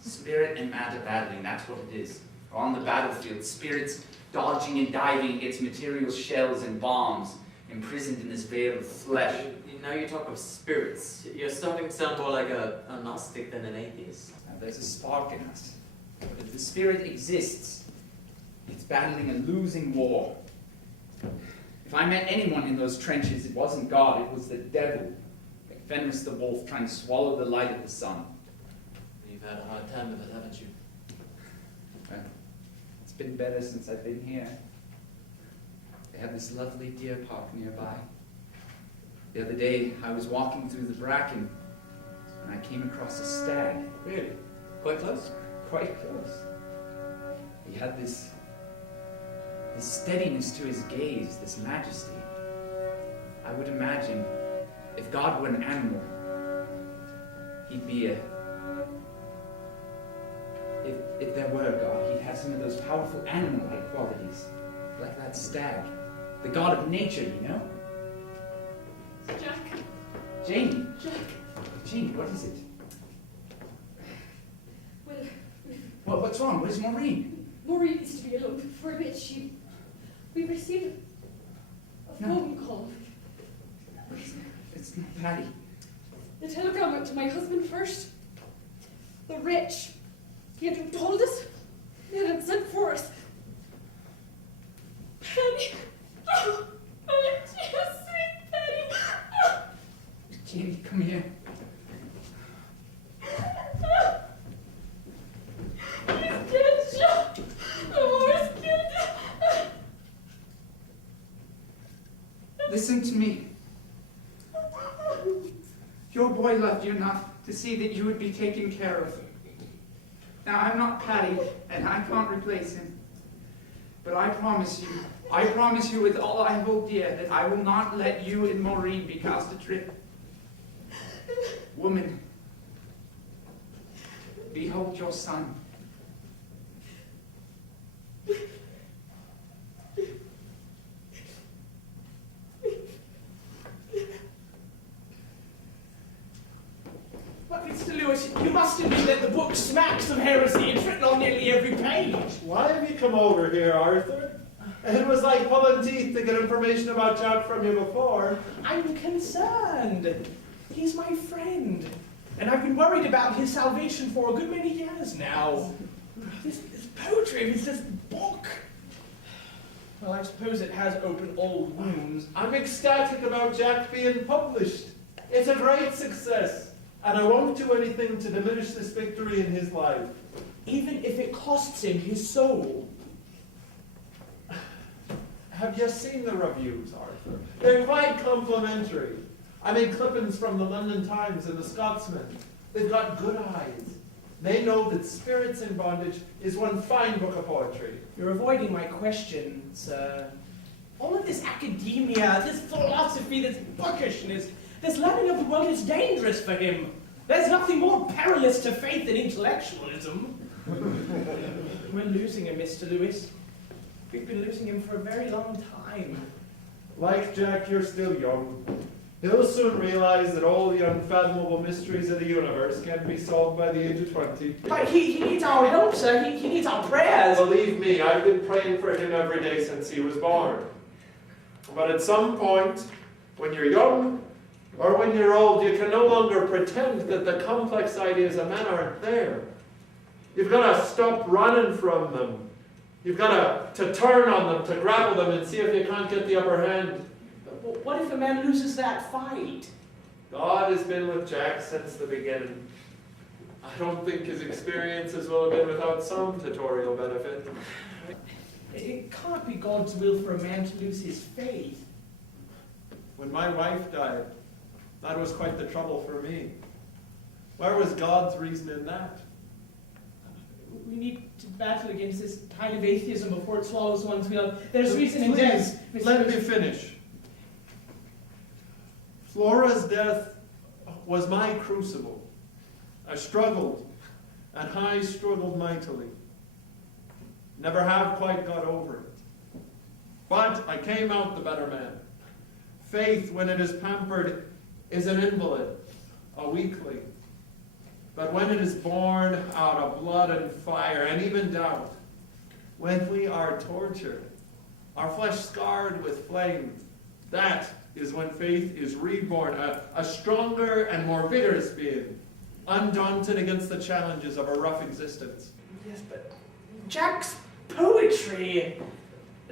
Spirit and matter battling, that's what it is. On the battlefield, spirits dodging and diving against material shells and bombs, imprisoned in this veil of flesh. Now you talk of spirits. You're starting to sound more like a Gnostic than an atheist. Now, there's a spark in us. If the spirit exists, it's battling a losing war. If I met anyone in those trenches, it wasn't God, it was the devil. Like Fenris the wolf trying to swallow the light of the sun. You've had a hard time of it, haven't you? Well, it's been better since I've been here. They have this lovely deer park nearby. The other day, I was walking through the bracken, and I came across a stag. Really? Quite close? Quite close. He had this steadiness to his gaze, this majesty. I would imagine if God were an animal, he'd be a... If there were a God, he'd have some of those powerful animal-like qualities, like that stag. The God of nature, you know? Jack. Janie. Jack. Janie, what is it? Well, What's wrong? Where's Maureen? Maureen needs to be alone for a bit. We received a phone call. It's not Patty. The telegram went to my husband first. The wretch. He had told us. He had sent for us. Penny. Oh, dear sweet Penny. Janie, come here. He's dead, Joe. Oh, he's dead. Listen to me. Your boy loved you enough to see that you would be taken care of. Now, I'm not Patty, and I can't replace him. But I promise you with all I hold dear, that I will not let you and Maureen be cast adrift. Woman, behold your son. What, Mr. Lewis, Lewis, you must admit that the book smacks of heresy. It's written on nearly every page. Why have you come over here, Arthur? It was like pulling teeth to get information about Jack from you before. I'm concerned. He's my friend. And I've been worried about his salvation for a good many years now. This poetry is this book. Well, I suppose it has opened old wounds. I'm ecstatic about Jack being published. It's a great success, and I won't do anything to diminish this victory in his life. Even if it costs him his soul. Have you seen the reviews, Arthur? They're quite complimentary. I made clippings from the London Times and the Scotsman. They've got good eyes. They know that Spirits in Bondage is one fine book of poetry. You're avoiding my question, sir. All of this academia, this philosophy, this bookishness, this learning of the world is dangerous for him. There's nothing more perilous to faith than intellectualism. We're losing him, Mr. Lewis. We've been losing him for a very long time. Like Jack, you're still young. He'll soon realize that all the unfathomable mysteries of the universe can be solved by the age of 20. But he needs our help, sir. He needs our prayers. Believe me, I've been praying for him every day since he was born. But at some point, when you're young, or when you're old, you can no longer pretend that the complex ideas of men aren't there. You've got to stop running from them. You've got to turn on them, to grapple them, and see if you can't get the upper hand. What if a man loses that fight? God has been with Jack since the beginning. I don't think his experiences will have been without some tutorial benefit. It can't be God's will for a man to lose his faith. When my wife died, that was quite the trouble for me. Where was God's reason in that? We need to battle against this tide of atheism before it swallows one's will. There's reason in death. Let me finish. Flora's death was my crucible. I struggled, and I struggled mightily. Never have quite got over it. But I came out the better man. Faith, when it is pampered, is an invalid, a weakling. But when it is born out of blood and fire, and even doubt, when we are tortured, our flesh scarred with flame, that is when faith is reborn, a stronger and more vigorous being, undaunted against the challenges of a rough existence. Yes, but Jack's poetry,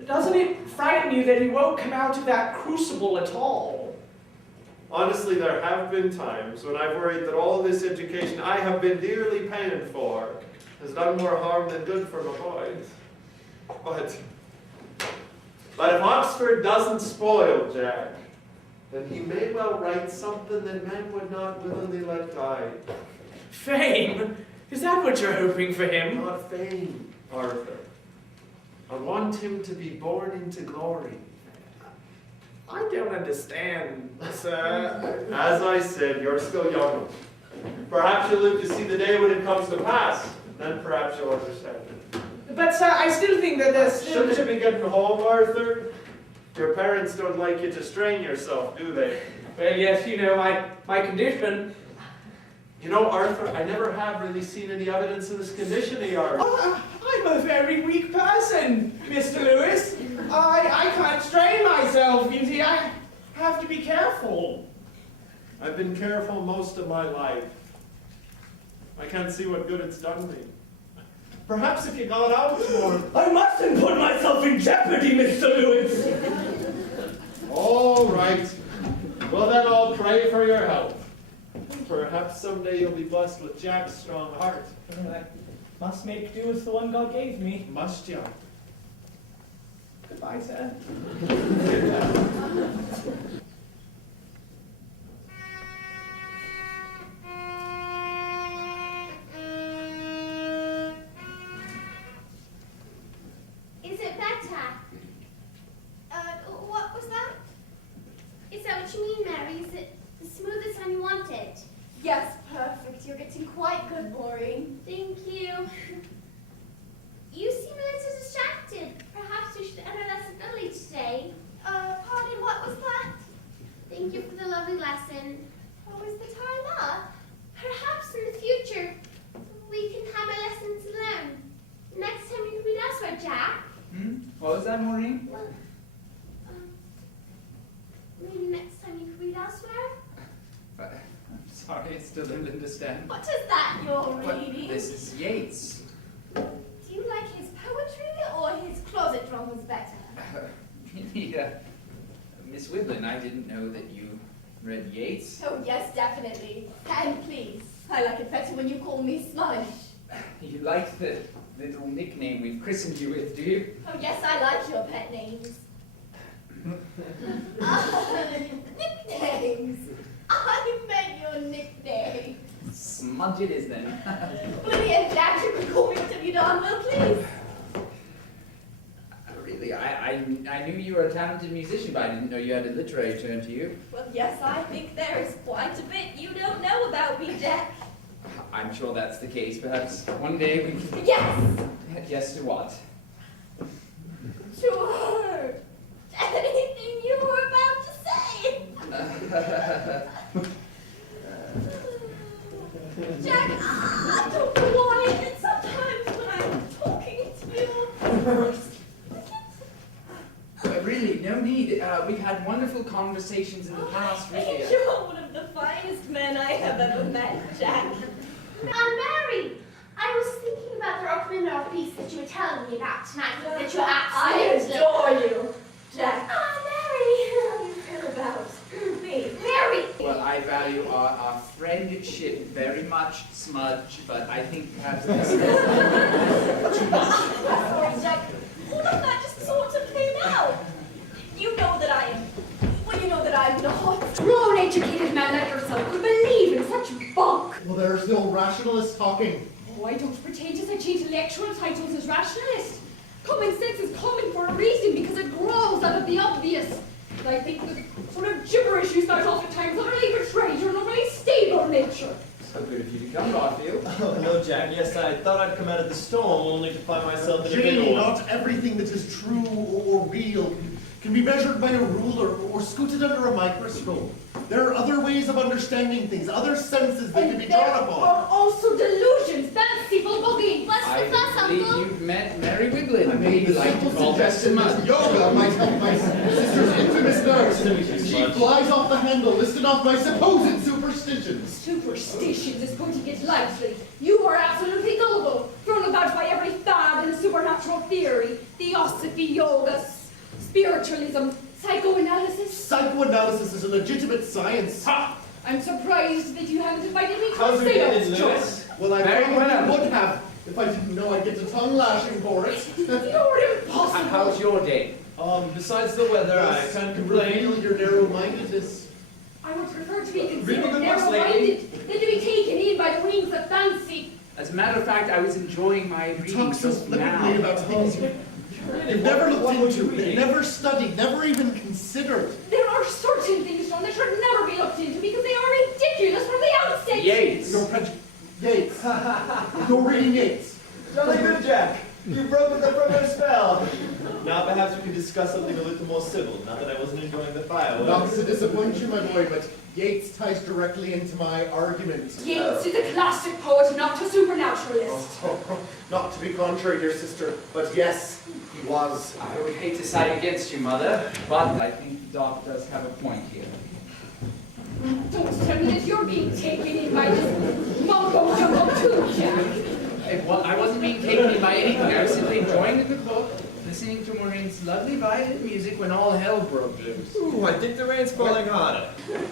doesn't it frighten you that he won't come out of that crucible at all? Honestly, there have been times when I've worried that all this education I have been dearly paying for has done more harm than good for my boys. But if Oxford doesn't spoil Jack, then he may well write something that men would not willingly let die. Fame? Is that what you're hoping for him? Not fame, Arthur. I want him to be born into glory. I don't understand, sir. As I said, you're still young. Perhaps you'll live to see the day when it comes to pass. Then perhaps you'll understand it. But, sir, I still think that there's still... Shouldn't you be getting home, Arthur? Your parents don't like you to strain yourself, do they? Well, yes, you know, my condition. You know, Arthur, I never have really seen any evidence of this condition of yours. I'm a very weak person, Mr. Lewis. I can't strain myself, you see. I have to be careful. I've been careful most of my life. I can't see what good it's done me. Perhaps if you got out more... I mustn't put myself in jeopardy, Mr. Lewis. All right. Well, then I'll pray for your health. Perhaps someday you'll be blessed with Jack's strong heart. Well, I must make do with the one God gave me. Must you? Goodbye, sir. Is it better? What was that? Is that what you mean, Mary? Is it the smoothest one you wanted? Yes, perfect. You're getting quite good, Maureen. Thank you. You seem a little distracted. Perhaps we should enter less ability today. Pardon, what was that? Thank you for the lovely lesson. Oh, is the time up? Perhaps in the future What was that, Maureen? Well, maybe next time you could read elsewhere? I'm sorry, I still don't understand. What is that you're What? reading? This is Yeats. Do you like his poetry or his closet dramas better? Really, Miss Whiblin, I didn't know that you read Yeats. Oh yes, definitely. And please, I like it better when you call me Smudge. You like the little nickname we've christened you with, do you? Oh yes, I like your pet names. Nicknames. I meant your nickname. Smudge it is then. Brilliant, Jack. You can call me whatever you darn well please. Really, I knew you were a talented musician, but I didn't know you had a literary turn to you. Well, yes, I think there is quite a bit you don't know about me, Jack. I'm sure that's the case. Perhaps one day we can... Yes! Yes to what? Sure. Anything you were about to say. Jack, I don't know why, and sometimes when I'm talking to you... Really, no need. We've had wonderful conversations in the past, really. You're one of the finest men I have ever met, Jack. Mary, I was thinking about the Rockman piece that you were telling me about tonight, that you're absolutely... I adore you, Jack. Mary, how do you feel about me? Mary! Well, I value our friendship very much, Smudge, but I think perhaps this is too much. Sorry, Jack. All of that just sort of came out. You know that I am... Well, you know that I'm not. Grown, educated man like yourself could believe in such bunk. Well, there's the old rationalist talking. Oh, I don't pretend to such intellectual titles as rationalist. Common sense is common for a reason because it grows out of the obvious. And I think the sort of gibberish you start off at times utterly betrays your normally stable nature. So good of you to come, Barfield. Oh, hello, Jack. Yes, I thought I'd come out of the storm only to find myself in a Janie, big not everything that is true or real can be measured by a ruler or scooted under a microscope. There are other ways of understanding things, other senses that can be And there drawn upon. are also delusions, fanciful boogie. What's the fuss, I believe Uncle? you've met Mary Wiglin. I made the like to simple call that suggestion that Smudge. yoga might help my sister's infamous nerves. She flies off the handle, listed off my supposed superstitions. Superstitions is putting it lightly. You are absolutely gullible, thrown about by every fad and supernatural theory, theosophy, yoga, spiritualism, psychoanalysis. Psychoanalysis is a legitimate science. Ha! I'm surprised that you haven't invited me to How's a it going, seance, John. Lewis? Well, I Very probably well. would have if I didn't know I'd get a tongue lashing for it. You're impossible. How's your day? Besides the weather, I can't complain. Reveal your narrow-mindedness. I would prefer to be Reading considered the books, narrow-minded than to be taken in by the wings of fancy. As a matter of fact, I was enjoying my You reading talk so just flippantly now. about things you've never looked into, never studied, never even considered. There are certain things, John, that should never be looked into because they are ridiculous from the outset. Yates. Yates. You're reading Yates. Jolly good, Jack. You've broken the permanent spell. Now perhaps we can discuss something a little more civil, not that I wasn't enjoying the fireworks. Not to disappoint you, my boy, but Yates ties directly into my argument. Yates is a classic poet, not a supernaturalist. Not to be contrary, dear sister, but yes, he was. I would hate to side against you, Mother, but I think the Doc does have a point here. Don't tell me that you're being taken in by this mumbo jumbo too, Jack. I wasn't being taken in by anything. I was simply enjoying the good book, listening to Maureen's lovely violin music when all hell broke loose. Ooh, I think the rain's falling harder.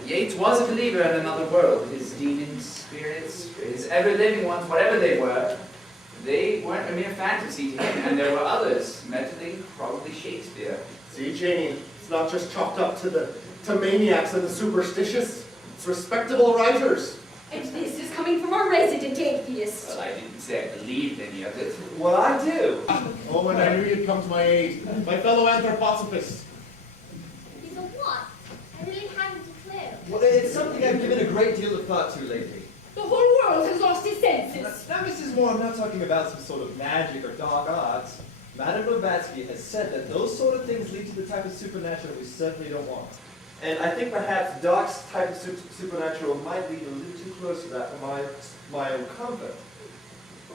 Yeats was a believer in another world. His demons, spirits, his ever-living ones, whatever they weren't a mere fantasy to him, and there were others, meddling, probably Shakespeare. See, Janie, it's not just chalked up to maniacs and the superstitious. It's respectable writers. And this is coming from a resident atheist. Well, I didn't say I believed any of it. Well, I do. Oh, and I knew you'd come to my aid. My fellow anthroposophist. He's a what? I really haven't a clue. Well, it's something I've given a great deal of thought to lately. The whole world has lost its senses. Now, Mrs. Moore, I'm not talking about some sort of magic or dark arts. Madame Blavatsky has said that those sort of things lead to the type of supernatural we certainly don't want. And I think perhaps Doc's type of supernatural might lead a little too close to that for my own comfort.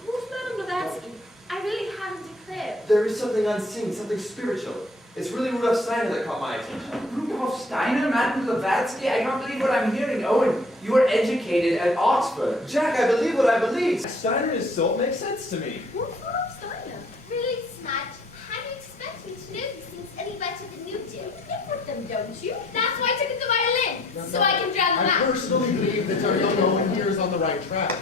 Who's Madame Blavatsky? I really haven't a cliff. There is something unseen, something spiritual. It's really Rudolf Steiner that caught my attention. Rudolf Steiner, Madame Blavatsky? I can't believe what I'm hearing. Owen, you were educated at Oxford. Jack, I believe what I believe. Steiner and his salt makes sense to me. What's Rudolf Steiner? Really, Smudge? How do you expect me to know these things any better than you do? You live with them, don't you? That's why I took the violin, so I can drown them I out. personally believe that our young Owen here is on the right track.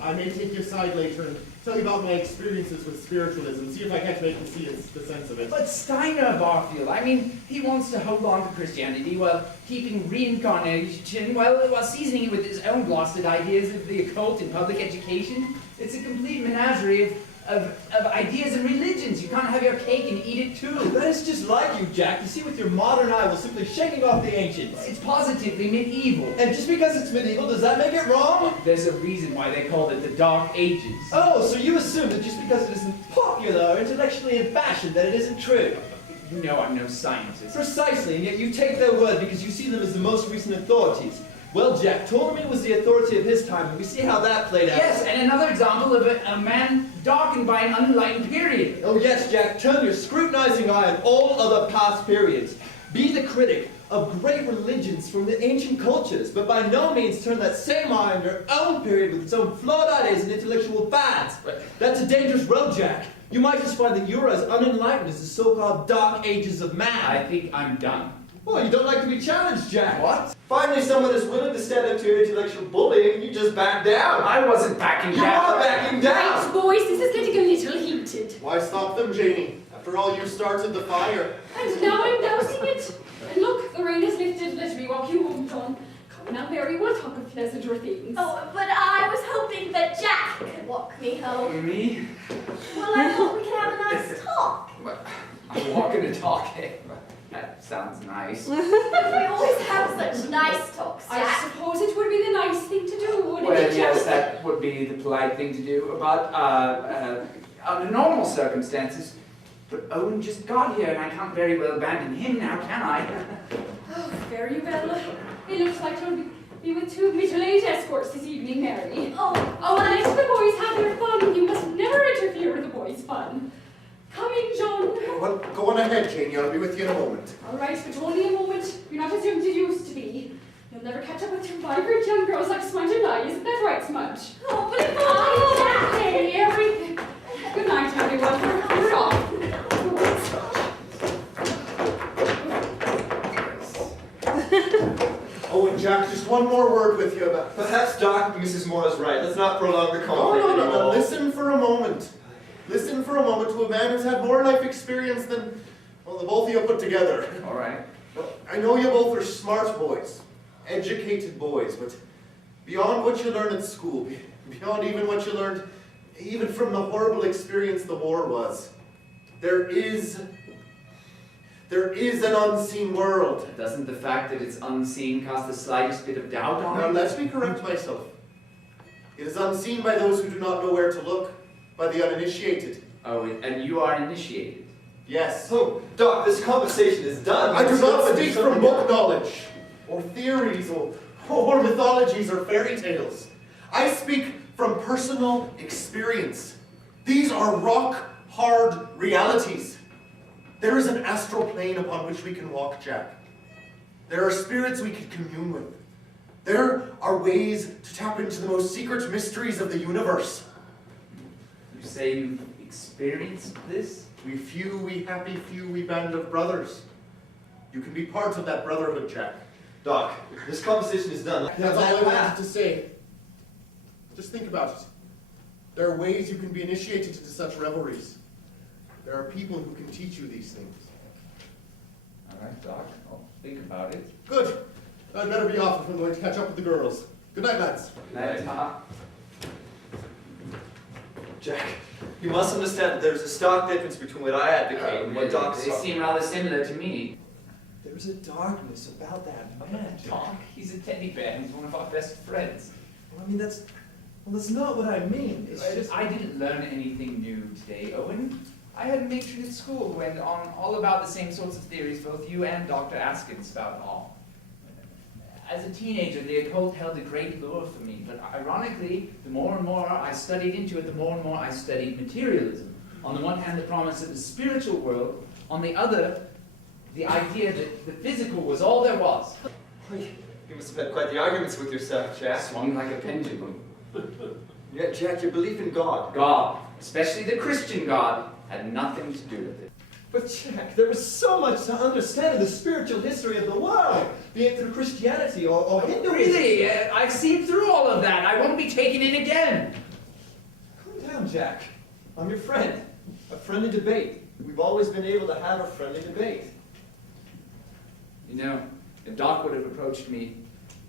I may take you aside later and tell you about my experiences with spiritualism, see if I can't make you see the sense of it. But Steiner, Barfield, I mean, he wants to hold on to Christianity while keeping reincarnation, while seasoning it with his own blasted ideas of the occult and public education. It's a complete menagerie of ideas and religions. You can't have your cake and eat it too. That is just like you, Jack. You see with your modern eye, we're simply shaking off the ancients. It's positively medieval. And just because it's medieval, does that make it wrong? There's a reason why they called it the Dark Ages. Oh, so you assume that just because it isn't popular or intellectually in fashion, that it isn't true? You know I'm no scientist. Precisely, and yet you take their word because you see them as the most recent authorities. Well, Jack, Ptolemy was the authority of his time, and we see how that played out. Yes, and another example of a man darkened by an unenlightened period. Oh yes, Jack, turn your scrutinizing eye on all other past periods. Be the critic of great religions from the ancient cultures, but by no means turn that same eye on your own period with its own flawed ideas and intellectual fads. That's a dangerous road, Jack. You might just find that you're as unenlightened as the so-called Dark Ages of man. I think I'm done. Well, you don't like to be challenged, Jack. What? Finally, someone is willing to stand up to your intellectual bullying, and you just back down. I wasn't backing You down. are backing down. Right, boys, this is getting a little heated. Why stop them, Janie? After all, you started the fire. And now I'm dousing it. And look, the rain has lifted. Let me walk you home, John. Come now, Mary, we'll talk of pleasanter things. Oh, but I was hoping that Jack could walk me home. Me? Well, I thought we could have a nice talk. I'm walking and talking. That sounds nice. We always have such nice talks, I Jack. suppose it would be the nice thing to do, wouldn't Well, it, Jack? yes, that would be the polite thing to do. But under normal circumstances, but Owen just got here, and I can't very well abandon him now, can I? Oh, very well. It looks like you'll be with two middle-aged escorts this evening, Mary. Oh, Let the boys have their fun. You must never interfere with the boys' fun. Come in, John. Well, go on ahead, Janie. I'll be with you in a moment. All right, but only a moment. You're not as young as you used to be. You'll never catch up with your vibrant young girls like Smudge and I. Isn't that right, Smudge? Oh, but if I Jack. Hey, everything. Good night, everyone. We're off. Oh, and Jack, just one more word with you about... Perhaps Dr. Mrs. Moore is right. Let's not prolong the conflict No. anymore. Listen for a moment. Listen for a moment to a man who's had more life experience than, well, the both of you put together. All right. Well, I know you both are smart boys, educated boys, but beyond what you learn at school, beyond even what you learned, even from the horrible experience the war was, there is an unseen world. Doesn't the fact that it's unseen cast the slightest bit of doubt on Now, it? let me correct myself. It is unseen by those who do not know where to look, by the uninitiated. Oh, and you are initiated. Yes. Oh, Doc, this conversation is done. I do Let's not go speak do from something book else. knowledge, or theories, or mythologies, or fairy tales. I speak from personal experience. These are rock-hard realities. There is an astral plane upon which we can walk, Jack. There are spirits we can commune with. There are ways to tap into the most secret mysteries of the universe. You say you've experienced this? We happy band of brothers. You can be part of that brotherhood, Jack. Doc, this conversation is done. That's all I wanted to say. Just think about it. There are ways you can be initiated into such revelries. There are people who can teach you these things. All right, Doc. I'll think about it. Good. I'd better be off if I'm going to catch up with the girls. Good night, lads. Night, Doc. Jack, you must understand that there's a stark difference between what I advocate and what Doc They seem rather similar to me. There's a darkness about that man. Doc, he's a teddy bear. He's one of our best friends. Well, I mean, that's not what I mean. It's just... I didn't learn anything new today, Owen. I had a matron at school who went on all about the same sorts of theories both you and Dr. Askins spout on. As a teenager, the occult held a great lure for me, but ironically, the more and more I studied into it, the more and more I studied materialism. On the one hand, the promise of the spiritual world. On the other, the idea that the physical was all there was. You must have had quite the arguments with yourself, Jack. Swung like a pendulum. Yeah, Jack, your belief in God. God, especially the Christian God, had nothing to do with it. But Jack, there was so much to understand in the spiritual history of the world, be it through Christianity or Hinduism. Really? I've seen through all of that. I won't be taken in again. Calm down, Jack. I'm your friend. A friendly debate. We've always been able to have a friendly debate. You know, if Doc would have approached me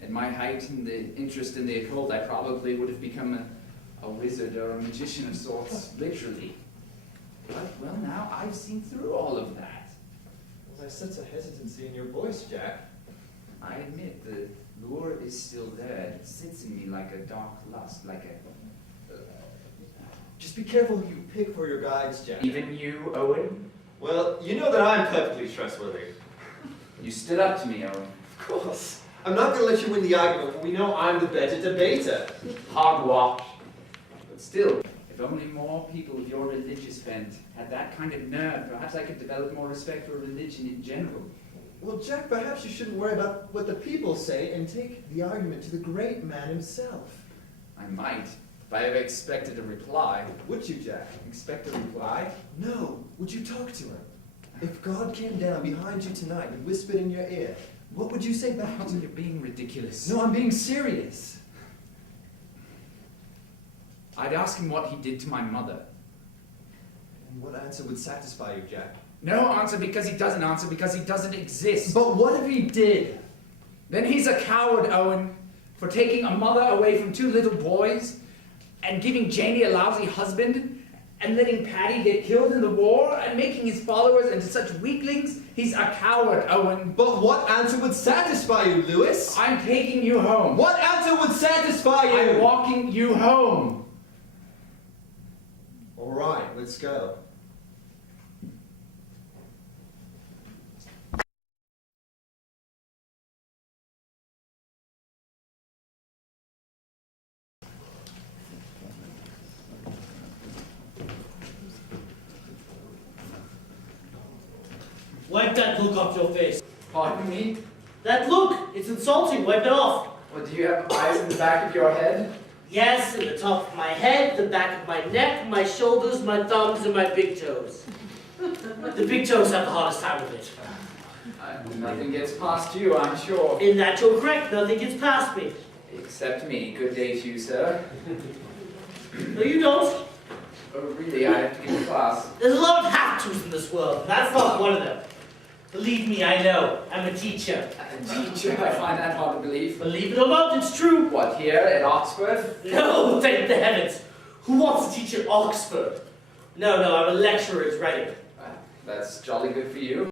at my height and the interest in the occult, I probably would have become a wizard or a magician of sorts, literally. But, well, now I've seen through all of that. Well, there's such a hesitancy in your voice, Jack. I admit the lure is still there. It sits in me like a dark lust, like a... Just be careful who you pick for your guides, Jack. Even you, Owen? Well, you know that I'm perfectly trustworthy. You stood up to me, Owen. Of course. I'm not going to let you win the argument, but we know I'm the better debater. Hogwash. But still, if only more people of your religious bent had that kind of nerve, perhaps I could develop more respect for religion in general. Well, Jack, perhaps you shouldn't worry about what the people say and take the argument to the great man himself. I might, if I ever expected a reply. Would you, Jack? Expect a reply? No. Would you talk to him? If God came down behind you tonight and whispered in your ear, what would you say back to him? You're being ridiculous. No, I'm being serious. I'd ask him what he did to my mother. And what answer would satisfy you, Jack? No answer because he doesn't exist. But what if he did? Then he's a coward, Owen, for taking a mother away from two little boys and giving Janie a lousy husband and letting Paddy get killed in the war and making his followers into such weaklings. He's a coward, Owen. But what answer would satisfy you, Lewis? I'm taking you home. What answer would satisfy you? I'm walking you home. All right, let's go. Wipe that look off your face. Pardon me? That look! It's insulting. Wipe it off. Well, do you have eyes in the back of your head? Yes, in the top of my head, the back of my neck, my shoulders, my thumbs, and my big toes. The big toes have the hardest time with it. Nothing gets past you, I'm sure. In that you're correct. Nothing gets past me. Except me. Good day to you, sir. No, you don't. Oh, really? I have to give a class. There's a lot of have-tos in this world, and that's not one of them. Believe me, I know. I'm a teacher. A teacher? I find that hard to believe. Believe it or not, it's true. What, here at Oxford? No, thank the heavens. Who wants to teach at Oxford? No, I'm a lecturer at Reading. That's jolly good for you.